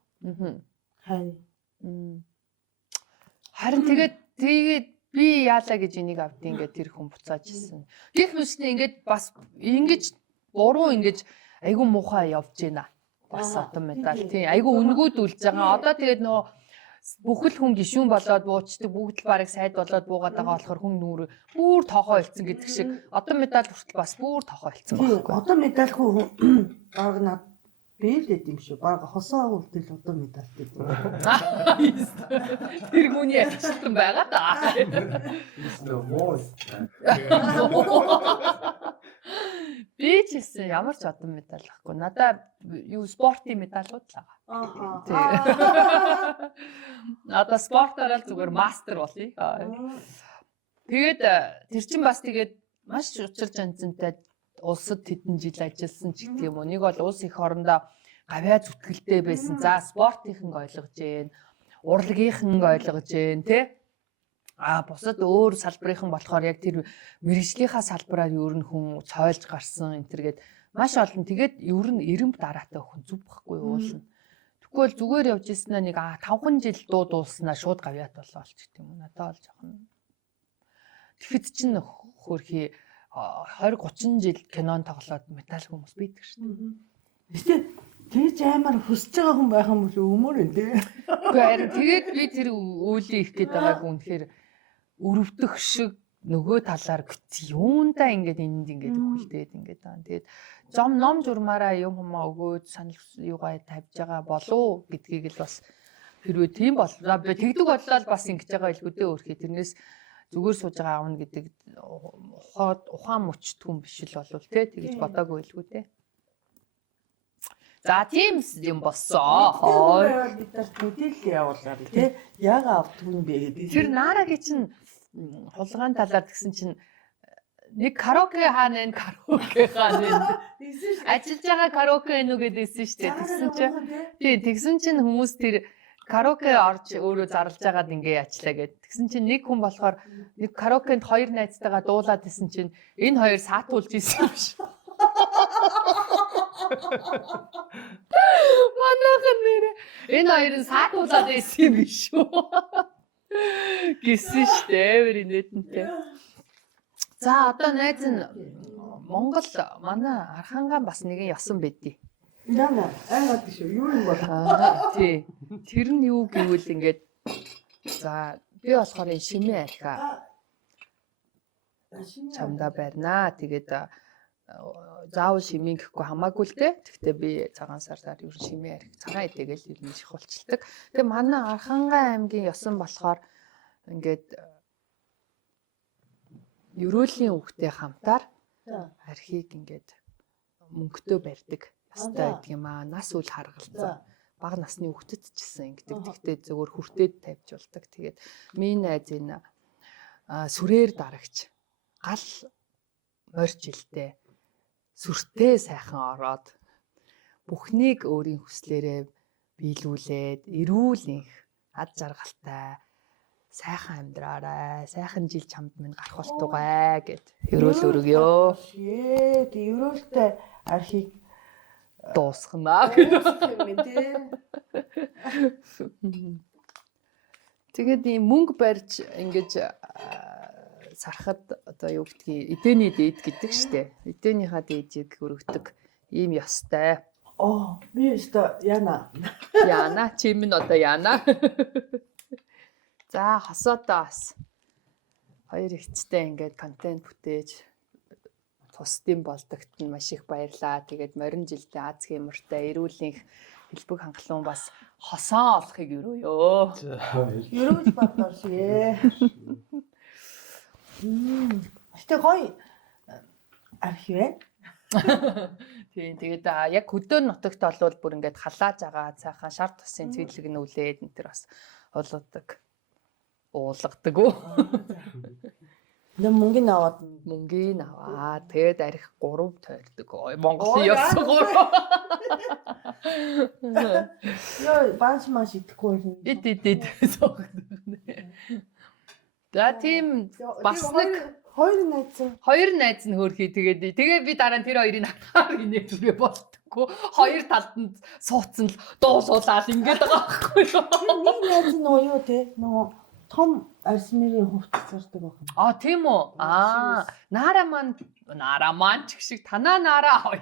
Харин тэгээд би яалаа гэж энийг авдیں۔ Ингээд тэр хүн буцааж ирсэн. Гэх мэтлээ ингээд бас ингэж буруу ингэж айгүй муухай явж байна. Бас одоо медаль тий айгүй үнгүүд үлж байгаа. Одоо тэгээд нөө бүхэл хүн гишүүн болоод буучдаг бүгд л барыг сайд болоод буугаад байгаа болохоор хүн нүур бүр тоохоо илцэн гэдэг шиг одоо медаль хүртэл бас бүр тоохоо илцэн байхгүй. Одоо медальгүй баг над бэлээд юм шүү. Баг хосоо үлдэл одоо медаль гэдэг. Тэр хүний ажилтан байгаа да. Би ч гэсэн ямар ч одоо медаль авахгүй. Надаа юу спортын медалууд л байгаа. Одоо спортоор л зүгээр мастер болъё. Тэгээд тэр чин бас тэгээд маш учир жанцантай улсад хэдэн жил ажилласан ч гэдэг юм уу. Нэг бол улс их орондоо гавьяа зүтгэлтэй байсан. За спортынхан ойлгож гэн, урлагийнхан ойлгож гэн, тэ? Бусад өөр салбарынхан болохоор яг тэр мэрэгжлийнхаа салбараар ер нь хүн цойлж гарсан энэ төргээд маш олон. Тэгээд ер нь эрэмб дараатай хүн зүв байхгүй уулна. Тэгвэл зүгээр явж ирсэн нэг 5 жил дуулснаа шууд гавьяат болоо олч гэдэг юм уу. Надад бол жоохон. Тэгэхэд чинь хөрхий 20-30 жил кинон тоглоод медаль хүмүүс байдаг шүү дээ. Тэгж амар хүсэж байгаа хүн байх юм бол өмөр энэ тий. Гэхдээ тэгээд би тэр үйлээ их гээд байгааг үнэхээр өрөвдөх шиг нөгөө талаар юундаа ингээд энд ингээд хөлдөөд ингээд байгаа. Тэгээд ном журмаараа юм хумаа өгөөд санал юугаа тавьж байгаа болов гэдгийг л бас хэрвээ тийм бол тэгдэг боллоо бас ингэж байгаа илгүүдээ өөрхий тэрнээс зүгээр сууж байгаа аавна гэдэг ухаан мөчтгүн биш л болов те тэгэж бодоогүй илгүү те. За тийм юм боссоо. Бид нар төдийлэл явуулаад тий. Яага авдаг юм бэ гэдэг. Тэр наарагийн чинь хулгайн талаар тэгсэн чинь нэг караоке хаана караоке хаана ажиллаж байгаа караоке нү гэдээсэн шүү дээ. Тэгсэн чинь тий тэгсэн чинь хүмүүс тэр караоке орж өөрөө зарлж байгаад ингээ яачлаа гэд. Тэгсэн чинь нэг хүн болохоор нэг караокенд хоёр найзтайгаа дуулаад исэн чинь энэ хоёр саатуулж исэн юм шиг. Манайхан нэрээ энэ хоёрын саатуулаад исэн юм биш үү? Гэсэн штэ инээдэнтэй. За одоо найз нь Монгол манай Арханган бас нэгэн ёсон байдий. Яна айгаад шүү. Юу юм бол. Тий. Тэр нь юу гэвэл ингээд за би болохоор энэ шимээ архиа чамда барина. Тэгээд заавал шимийн гэхгүй хамаагүй л дээ. Тэгтээ би цагаан сараар ер нь шимээ архи цагаан идэгээл ер нь их болчилдаг. Тэгээ манай Арханган аймгийн ёсон болохоор ингээд ерөөлийн хүүхдэд хамтаар архийг ингээд мөнгөтэй барьдаг. Ястай гэдэг юм аа. Нас үл харгалзсан. Бага насны хүүхдэд ч гэсэн ингэдэг. Тэгтээ зөвөр хүртээд тавьж болдог. Тэгээд минь найз энэ сүрээр дарагч гал морьжилтэй сүртэй сайхан ороод бүхнийг өөрийн хүслээрээ биелүүлээд эрүүл их ад жаргалтай сайхан амьдраарай. Сайхан жил чамд минь гарах болтугай гэд ерөөл өргөё. Ерөөлтэй архийг Дуусгана. Тэгээд ийм мөнгө барьж ингэж сарахад одоо юу гэдгийг эдэний дээд гэдэг штэ. Эдэнийхээ дээдийг өргөдөг ийм ёстой. Би өстө яна. Яна чи минь одоо яна. За хосоодоо бас хоёр ихтэй ингээд контент бүтээж тусдын болдогт нь маш их баярлаа. Тэгээд морин жилдээ аз гэмэртэй эрүүлэнх хэлбэг хангалуун бас хосоо олохыг өрөөё. Ерөөж батар шээ. Гэтэ гоё архив. Тийм тэгээд яг хөдөөр нутагт олвол бүр ингээд халааж байгаа цаахан шар тусын цэвэрлэг нүүлээд энэ төр бас уулгадаг. Уулгадаг уу? Мөнгөний аваад тэгээд арих 3 тойрдог. Монголын ёс 3. Яа, банш маш идэхгүй. Эд. За тийм бас нэг хоёр найз нь хөөрхий тэгээд би дараа нь тэр хоёрыг хахаар гинэ зүрэ болтгоо. Хоёр талд нь суудсан л дуулуулаад ингээд байгаа байхгүй юу? Нэг найз нь уу те нөгөө том арсмэрийн хувцас зардаг байна. Тийм үү? Наара маань ч шиг танаа наараа.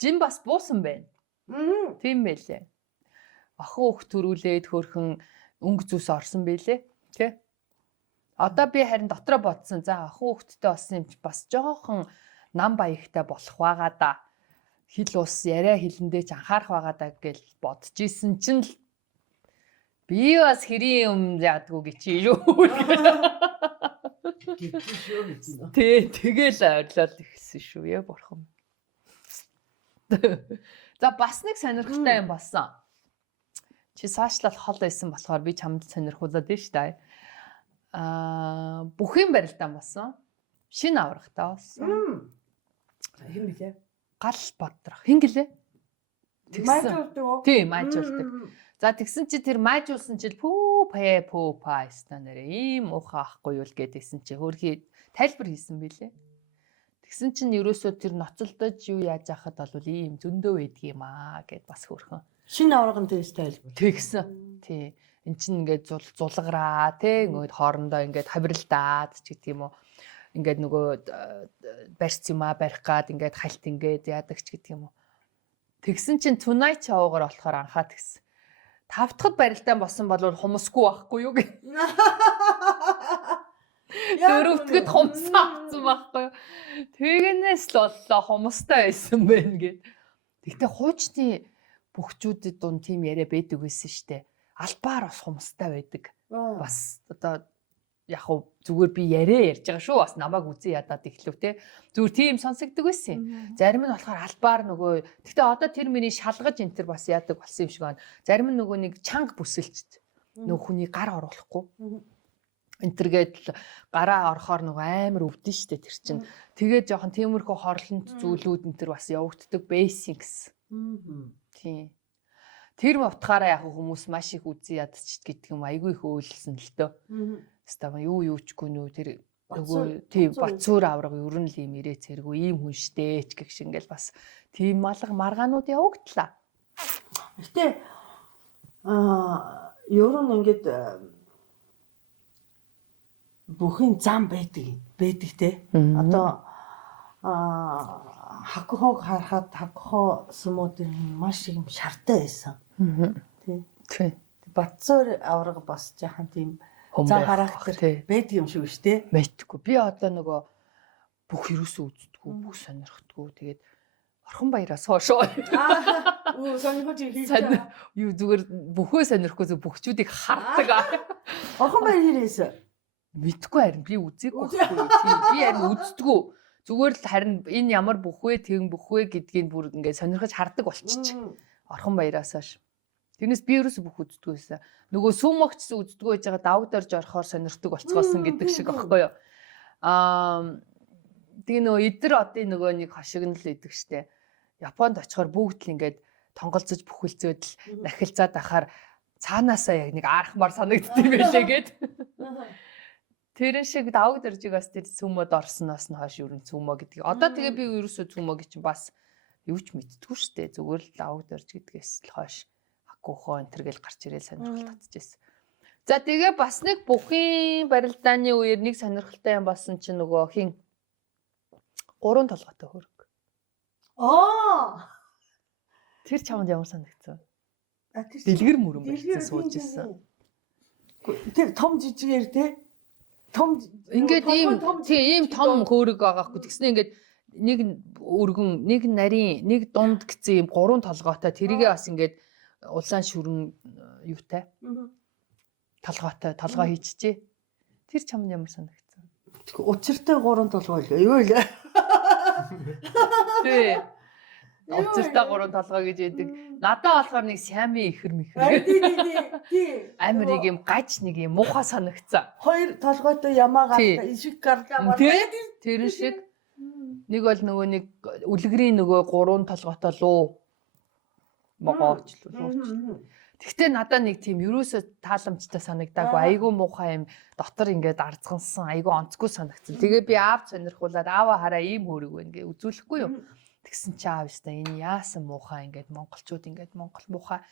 Жин бас буусан байна. Тийм байлээ. Охин хөх төрүүлээд хөрхөн өнгө зүс орсон байлээ. Тэ? Одоо би харин дотроо бодсон. За охин хөхттэй болсон юм чи бас жоохон нам баягтай болох байгаа да. Хил ус яриа хилэндээ ч анхаарах байгаа да гэж бодож исэн чинь л би бас хэрийн юм яадгүй гэж юу. Тэгэл ойрлол ихсэн шүү яа бурхан. За бас нэг сонирхолтой юм болсон. Чи саачлал хол байсан болохоор би чамд сонирхуулаад байна шүү дээ. Бүхэн барилдаан болсон. Шинэ аврагтай болсон. Хин билээ? Гал бодрох. Хин гэлээ? Майжуулдаг уу? Тийм, майжуулдаг. За тэгсэн чи тэр майжуулсан чил пүү па станараа ийм уухай ахгүй юу л гэдгийгсэн чи хөрхий тайлбар хийсэн билээ. Тэгсэн чинь ерөөсөө тэр ноцолдож юу яаж яхад бол ийм зөндөө байдаг юм гэд бас хөрхөн. Шинэ аврагын тест тайлбар. Тэгсэн. Тий. Эн чинь ингээд зулгараа тий ингээд хоорондоо ингээд хавиралдаад ч гэдэг юм уу. Ингээд нөгөө барьц юм барих гад ингээд хальт ингээд яадаг ч гэдэг юм уу. Тэгсэн чинь tonight show-гоор болохоор анхаад гисэн. 5 дахь барилдаан болсон бол хумсгүй байхгүй юу гэх. 4 дахьд хумсаа авсан байхгүй юу. Тэгэнээс л боллоо хумстай байсан байна гэд. Тэгтээ хуучны бөхчүүдэд дунд тийм яриа байдаг байсан штэ. Албаар бас хумстай байдаг. Бас одоо яг уу зүгээр би яриа ярьж байгаа шүү. Бас намайг үзэн ядаад ихлэв те. Зүгээр тийм сонсогддог байсан. Зарим нь болохоор албаар нөгөө. Гэхдээ одоо тэр миний шалгаж энэ төр бас яадаг болсон юм шиг байна. Зарим нь нөгөө нэг чанга бүсэлчт. Нөгөө хүний гар оруулахгүй. Энтергээд гараа орохоор нөгөө амар өвдөн штэ тэр чинь. Тэгээд жоохон тиймэрхүү хорлонд зүйлүүд энэ төр бас явагддаг basics. Тийм. Тэр утгаараа яг хүмүүс маш их үзэн ядчих гэдэг юм айгүй их өөлсөн л дөө. Става юу чгүй нүү тэр нөгөө тийм бацуур авраг ер нь л юм ирээ цэргүй ийм хүн штэ ч гэх шиг ингээл бас тийм малга маргаанууд явагдлаа. Гэтэ ер нь ингээд бүхэн зам байдаг те. Одоо хакхог харахад хакхо сүмүүдийн маш их юм шартай байсан. Тий. Бацуур авраг бас жаахан тийм за характер байдаг юм шиг шүү дээ. Мэдгүй. Би одоо нөгөө бүх юусоо үздэггүй, бүх сонирхдаггүй. Тэгээд орхон баяраас хоошоо. Сонирхож хийчихсэн. Юу зүгээр бүхөө сонирхгүй бүхчүүдийг хардаг. Орхон баяр хийрээс. Мэдгүй харин би үзээгүй. Би харин үздэггүй. Зүгээр л харин энэ ямар бүхвэ тэгэн бүхвэ гэдгийг бүр ингээд сонирхож хардаг болчих. Орхон баяраас хойш. Тэрнээс би ерөөсө бүх үздэггүй байсан. Нөгөө сүмөгчс үздэггүй байж байгаа давд орж орохоор сонирхдаг болцгоосон гэдэг шиг аахгүй юу. Тэгээ нөгөө эдэр одын нөгөө нэг хошигнол идэг штэ. Японд очихоор бүгд л ингээд тонголзож бүхэлзөөд л нахилцаад ахаар цаанаасаа яг нэг арахмаар санагддсан байлээ гээд. Тэрэн шиг давд дэржиг бас тэр цүмөд орсноос нь хойш ерөн цүмө гэдэг. Одоо тэгээ би ерөөсөө цүмөг чинь бас юу ч мэдтгүй штэ. Зүгээр л давд дэрж гэдгээс л хойш хакухоо энэ төр гэл гарч ирээл сонирхол татчихсэн. За тэгээ бас нэг бүхийн барилдааны үеэр нэг сонирхолтой юм болсон чинь нөгөө хин 3 толгойтой хөрөг. Тэр чамд ямар санагдсан? Дэлгэр мөрөн барьсан сууж ирсэн. Тэр том жижигээр те том ингээд ийм том хөөрөг байгаа хгүй. Тэгснэ ингээд нэг өргөн, нэг нарийн, нэг дунд гэсэн ийм 3 толгойтой тэрийгээ бас ингээд улаан шүрэн юутай. Толгой хийчихжээ. Тэр чамд ямар санагдсан? Учиртай 3 толгой л юу вэ? Тий. Учиртай 3 толгой гэж яддаг. Надаа болохоор нэг сями ихэр мэхэр. Тий. Амар нэг юм гач нэг юм муухай санагцсан. 2 толгойтой ямаа гардаг, ишиг гарлаа. Тэр шиг нэг бол нөгөө нэг үлгэрийн нөгөө 3 толгойтой луу могоочлуулж. Тэгтээ надад нэг тийм ерөөсө тааламжтай санагдаагүй. Айгүй муухай юм дотор ингээд арцгансан, айгүй онцгүй санагдсан. Тэгээ би аав сонирхуулаад аава хараа ийм хөрөг байна гэ үзүүлэхгүй юу. Тэгсэн чи аав өстой энэ яасан муухай ингээд монголчууд ингээд монгол муухай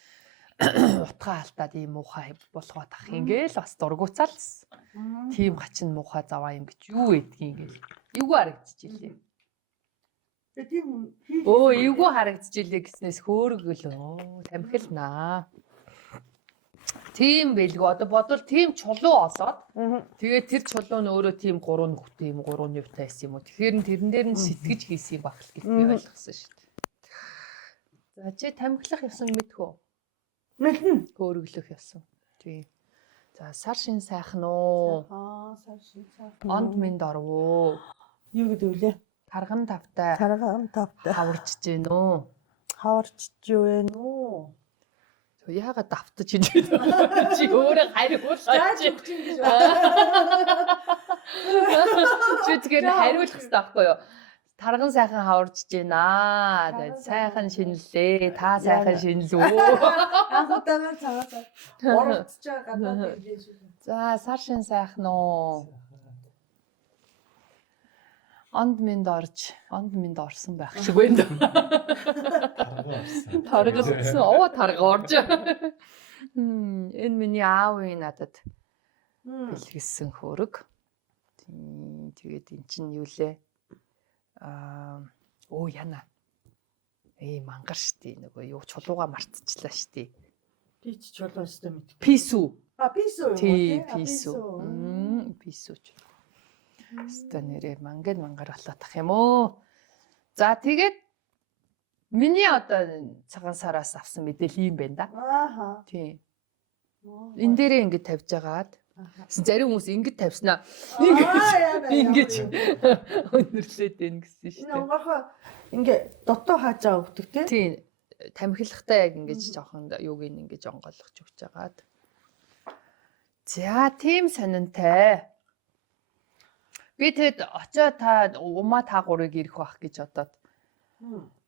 утгаа алдаад ийм муухай болгоод ах ингээл бас дургуцаалс. Тийм гачин муухай заваа юм гэж юу гэдгийг ингээл. Эвгүй харагдчихжээ. Эвгүй харагдчихжээ гэснээс хөөргөл тамхилнаа. Тийм байлгүй. Одоо бодвол тийм чулуу олоод тэгээд тэр чулуу нь өөрөө тийм 3 нүхтэй юм 3 нүвтэй байсан юм уу. Тэгэхээр тэрэн дээр нь сэтгэж хийсэн юм баг л гэж би ойлгосон шүү дээ. За чи тамхилах явсан мэдхүү? Мэднэ. Хөөрөглөх явсан. Тийм. За сар шин сайхан уу? Сар шин сайхан. Онд минь дорвоо. Юу гэдэг вүлээ? Тарган тавтай. Хаварчж гин үү? Хаварчж юу вэ нүү? Яагаад давтаж хийж байна? Чи өөрөө хариулаад чи. Чи тэгэхээр хариулах хэрэгтэй байхгүй юу? Тарган сайхан хаварчж байна. Сайхан шинэлээ. Та сайхан шинэлүү. Анх удаанаар цагаасаа оролцож байгаа гадаад ирсэн шүү. За сар шин сайхан уу? Онд минь орсон байх шиг байна. Тарга орсон. Тарга орж. Энэ миний аавын надад бэлгэсэн хөрөг. Тэгээд эн чинь юу лээ? Яна. Мангар штий нөгөө юу чулууга мартчихлаа штий. Би ч чулуу өстэй мэд. Писүү. Писүү. Тий, писүү. Писүү. Өстэй нэрээ мангар болоод ах юм уу? За тэгээд миний одоо цагаан сараас авсан мэдээлэл юм байна да. Тий. Энэ дээрээ ингэж тавьж агаад зарим хүмүүс ингэж тавьснаа. Ингэж өндөрлөөд байна гэсэн шүү дээ. Энэ онгорхоо ингээ дотоо хааж байгаа өгдөг тий. Тий. Тамхилахтаа яг ингэж жоохон юуг ингэж онгойлгож өгч агаад. За тийм сонинтай. Би тэгэд очоо та умаа та гурыг ирэх байх гэж бодоод.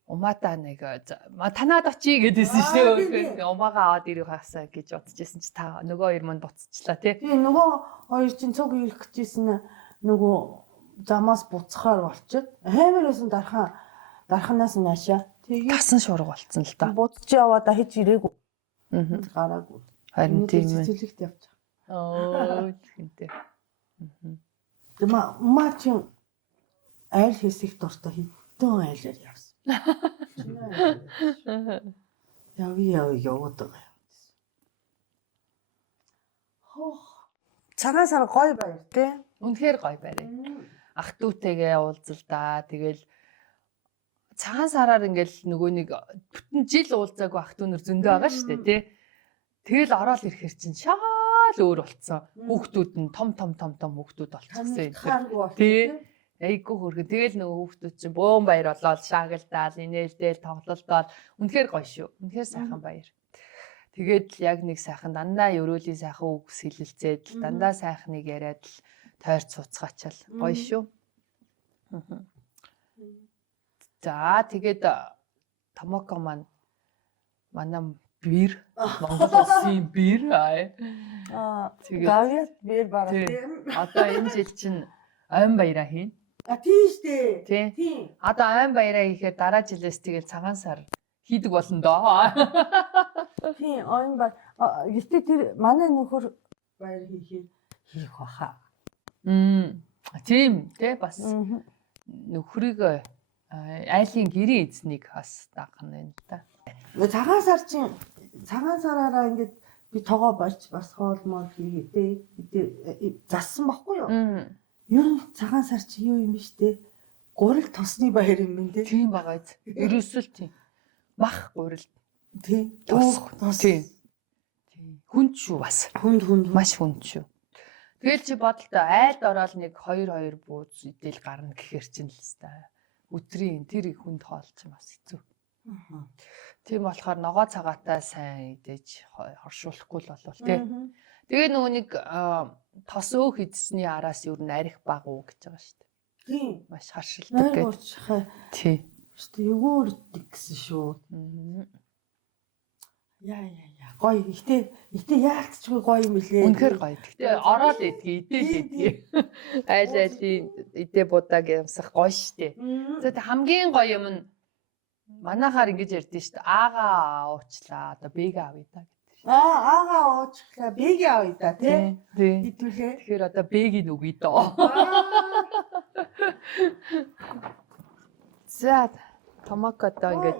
Умаатаа нэг танаад очие гэдээсэн шүү дээ. Умаагаа аваад ирэх хасаа гэж бодчихсон чи та нөгөө хоёр манд буцчихлаа тий. Тий нөгөө хоёр чинь цуг ирэх гэжсэн нөгөө замаас буцахаар болчиход амар байсан дарханаас нь наашаа. Тэгээ тасан шуурга болцсон л да. Буцаж яваад хэж ирээгүй. Гараагүй. Харин тийм ээ. Цэцэлэгт явж байгаа. Тэгэнтэй. Маа чинь айл хэсэх дуртай хэдэн айлаар явсан. Яваад байгаа юм. Цагаан сар гоё баяр тий. Үнэхээр гоё байраа. Ах дүүтэйгээ уулзалдаа. Тэгэл цагаан сараар ингээл нөгөө нэг бүтэн жил уулзаагүй ах дүүнэр зөндөө байгаа шүү дээ тий. Тэгэл ороод ирэхэр чинь шал өөр болцсон. Хүүхдүүд нь том хүүхдүүд болчихсон юм. Тий. Айгуу хөргөн. Тэгэл нөгөө хүүхдүүд чинь бөөн баяр болоод шаагилдаал, инээлдээл, тоглолдоод үнэхээр гоё шүү. Үнэхээр сайхан баяр. Тэгээд яг нэг сайхан дандаа өрөөлийн сайхан үг сэлэлцээд дандаа сайхныг яриад тойрч цуцгаачаал гоё шүү. За тэгээд Томоко маань манай бир Монгол улсын бир тэгээд Гавьяат бэр барах тий. тийм. Одоо энэ жил чинь ойн баяраа хийн. Тийш дээ. Тий. Тийм. Одоо ойн баяраа хийхээр дараа жилээс тэгээд цагаан сар хийдэг болно доо. Тийм, ойн ба. Гэтэ тэр манай нөхөр баяр хийх баха. Тийм тий бас нөхрийг айлын гэрийн эзнийг бас даах нь байна да. Цагаан сараараа ингээд би тоогоо барьж бас хоолмол хийгээ зассан баггүй юу? Ер нь цагаан сар чи юу юм бэ штэ? Гурил тосны баяр юм байна те. Тийм байгаа. Ерөөсөл тийм. Мах гурил. Тий. Тос. Тос. Тийм. Хүнд шүү бас. Хүнд. Маш хүнд шүү. Тэгэл чи бодолтой айлд ороод нэг 2 бууз идэл гарна гэхэр чинь л хэвээр өдрийн тэр хүнд хоол чинь бас хэцүү. Тийм болохоор ногоо цагаатай сайн идэж хоршуулахгүй л болов тий. Тэгээ нөгөө нэг тос өөх идсний араас ер нь арих баг уу гэж байгаа шүү дээ. Тийм. Маш харшилдаг гэх. Тий. Штэ егөр гэсэн шүү. Яа. Гоё. Гэтэ яалтчгүй гоё юм лээ. Үнэхээр гоё. Гэтэ ороод идээ. Айл-айлын идээ будааг юмсах гоё штэ. Тэгээд хамгийн гоё юм нь манайхаар ингэж ярьдэн штэ. Аагаа уучлаа. Одоо бэгээ авъя да гэдэг. Аагаа уучлаа. Бэгээ авъя да тий. Хэдүүлээ. Тэгэхээр одоо бэгийг үгүй доо. За Томоко одоо ингэж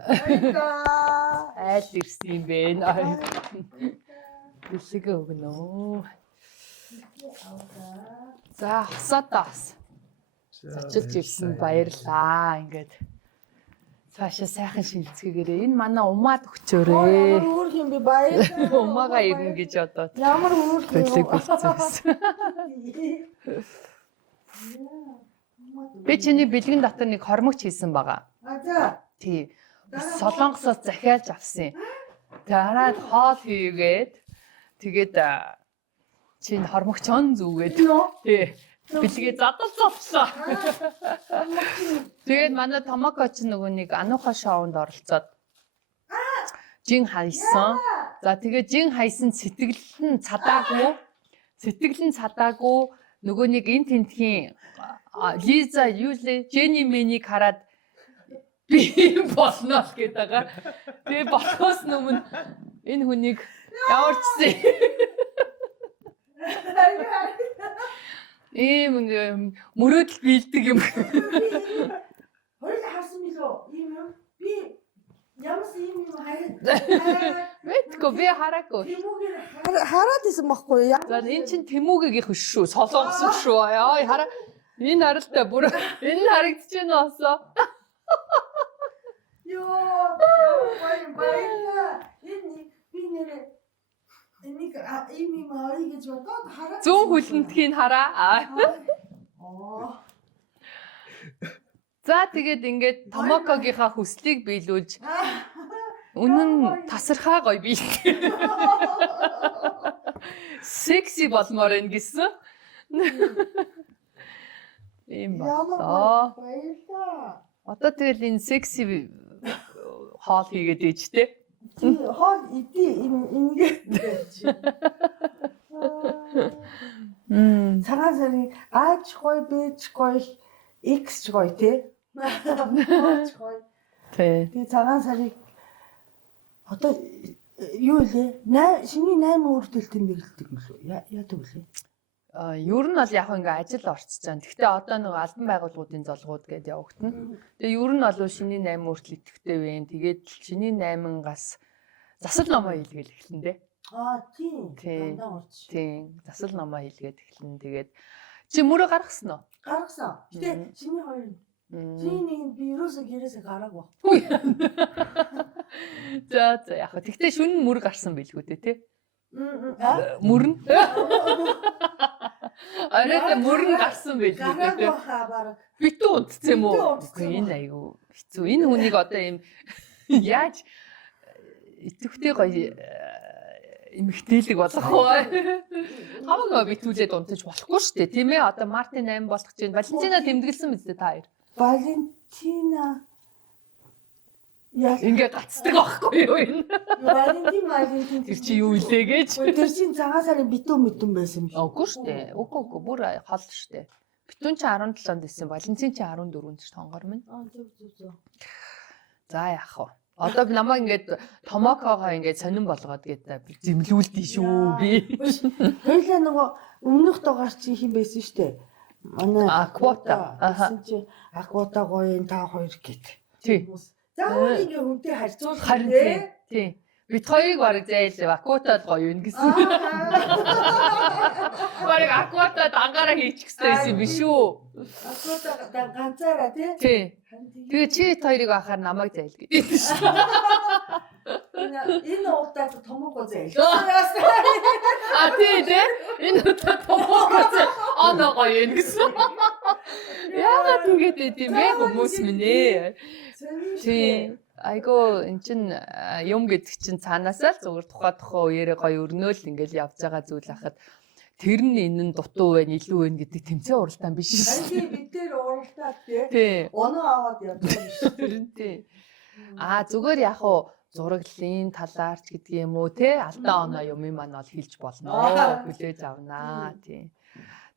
айл ирсэн юм бэ. Бэлэг өгнө. За хосоодоос зочилж ирсэн баярлаа. Ингээд цаашаа сайхан шилцгээгээрээ энэ манай умаад өгчөөрэй. Ямар хөөрх юм бэ баярлалаа. Умаага ирнэ гэж одоо ямар хөөрх юм. бэлэг өгсөн. Би чиний бэлгэн дотор нэг хормогч хийсэн байгаа. За. Тий. Солонгосоос захиалж авсан. Дараад хоол хийгээд тэгээд чинь хормогч он зүгээд тий. Бэлгээ задлцолчлоо. Тэгээд манай Томоко ч нөгөө нэг анууха шоунд оролцоод жин хайсан. За тэгээд жин хайсан сэтгэл нь цадаагүй нөгөө нэг эн тентхийн Лиза Юле Жени Мэнийг хараад би болно л гээд байгаа. Тэгээ болохоос өмнө энэ хүнийг яварчсан. Мөрөөдөл бийдэг юм. Хоёул харсан билүү? Ийм юм. Би ямас ийм юм хараад. Мэдгүй би хараагүй. Хараад исэн баггүй. За энэ чинь Тэмүүгийнх шүү. Солонгос шүү. Яа хараа. Энэ харалтай бүр энэ харагдаж байна осоо. Йоо, баярлаа. Энэ би нэрээ энийг ийм авъя гэж бодоод хараад. Зүүн хүлэнтхийг хараа. За тэгээд ингээд Томокогийнхаа хүслийг биелүүлж үнэн тасархаа гоё биелдэг. Секси болмоор энэ гэсэн. Ийм болоо. Баярлаа. Одоо тэгэл энэ секси хоол хийгээд ээж те. Хоол идэ ингээд. Цагаан сарын аач гоё, бэж гоё, X гоё тий. Аач гоё. Тэгээ цагаан сарыг одоо юу вэ? Шиний 8 үрдэлтэн нэрлэдэг юм шүү. Яадаг вэ? Ер нь бол яг ингээ ажил орцож байгаа. Гэхдээ одоо нэг албан байгууллагуудын золгууд гэдээ явагдана. Тэгээ ер нь бол шиний 8 хүртэл идэвхтэй вэ. Тэгээд шиний 8-аас засал номоо хийлгээл эхлэн дээ. Тийм. Тийм. Засал номоо хийлгээд эхлэн. Тэгээд чи мөрөө гаргасан уу? Гаргасан. Гэтэ шиний 2. Шиний нэг нь би ерөөсөө гэрээсээ гараагүй. За яг хөө. Тэгтээ шүн мөр гарсан билгүү дээ тий. Мөрн. Арайта мөрн гарсан билгүү дээ. Битүү унтсан юм уу? Энэ айгүй хэцүү. Энэ хүнийг одоо ийм яаж идэвхтэй гоё эмэгтэйлэг болох уу? Хамаагүй битүүлээд унтаж болохгүй шүү дээ. Тийм ээ. Одоо Мартин 8 болох чинь Валентина тэмдэглэсэн биз дээ та хоёр. Валентина яа Ингээ гацдаг байхгүй юу энэ? Валентин Тэр чи юу илээ гэж. тэр чинь цагаан сарын битүүн байсан юм шиг. Үгүй шүү дээ. Үгүй бүр хол шүү дээ. Битүүн чи 17-нд исэн, Валентин чи 14-нд ч тонгор минь. Зөв. За яах вэ? Одоо намайг ингээд Томокогоо ингээд сонирн болгоод гэдэг зэмлүүлдээ шүү би. Хоёлаа нөгөө өмнөх дугаар чи хин байсан штэ. Манай Аквата. Гэсэн чи Аквата гоё та хоёр гэт. Тий. Заавал ингээ хүнтэй харьцуулах Харин тий. Бид хоёрыг бараг зайл Акватад гоё юм гэсэн. Бараг Акватад ангаараа хийчих гэсэн юм биш үү? Аквата ганцаараа тий. Тий. Тэгээ чи хоёрыг ахаар намайг зайл гэдэг шүү. Энэ удаад томооко зайл. А тий. Энэ удаа томооко зайл. Оноо гоё юм гэсэн. Яагаад ингэж тийм бэ хүмүүс минь ээ. Тий. Айго эн чин юм гэдэг чин цаанаасаа л зүгээр тухай үеэрээ гоё өрнөөл ингээл явж байгаа зүйл ахад тэр нь энэ нь дутуу байна илүү байна гэдэг тэмцээн уралдаан биш шүү. Харин бид дээр уралдаад Тий. оноо аваад явдаг юм шүү. Тэр нь тий. Зүгээр яг уу зураглалын талаарч гэдэг юм уу те алдаа оноо юм маань бол хэлж болно. Хүлээж авнаа тий.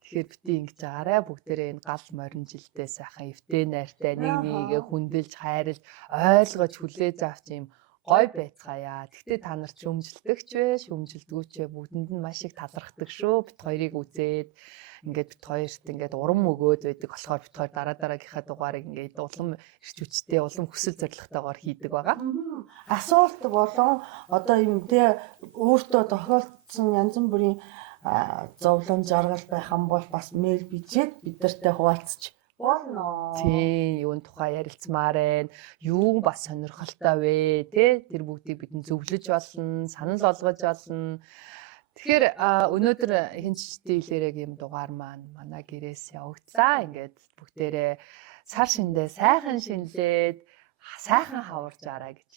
Тэгэхээр бити ингэж байгаарэ бүгдээрээ энэ гал морин жилдээ сайхан эвтэй найртай нэг нэгээ хүндэлж хайрлж ойлгож хүлээж авч юм гой байцгаая. Тэгтээ та нар ч шүмжилдэгч вэ, шүмжилдэггүй ч вэ бүгдэнд нь маш их талархдаг шүү. Бит хоёрыг үзээд ингээд бит хоёрт ингээд урам өгөөд байдаг болохоор бит хоёр дараагийнхаа дугаарыг ингээд улам ирч хүчтэй, улам хүсэл зоригтойгоор хийдэг байгаа. Асуулт болон одоо юм те өөртөө тохиолдсон янз бүрийн зовлон жаргал байх юм бол бас мэйл бичээд бид нартай хуваалцчих болно. Тийм, юун тухай ярилцмаар байна. Юу бас сонирхолтой вэ? Тэ тэр бүгдийг бидэнд зөвлөж болно, санал болгож болно. Тэгэхээр өнөөдөр хинчтэй хэлээрэг юм дугаар маань манай гэрээс явагдлаа. Ингээд бүгдээрээ сар шиндээ сайхан шинлээд сайхан хаваржаарай гэж.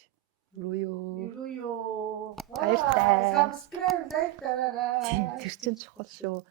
Юу. Баяртай. Subscribe, like дараарай. Тэр чинь чухал шүү.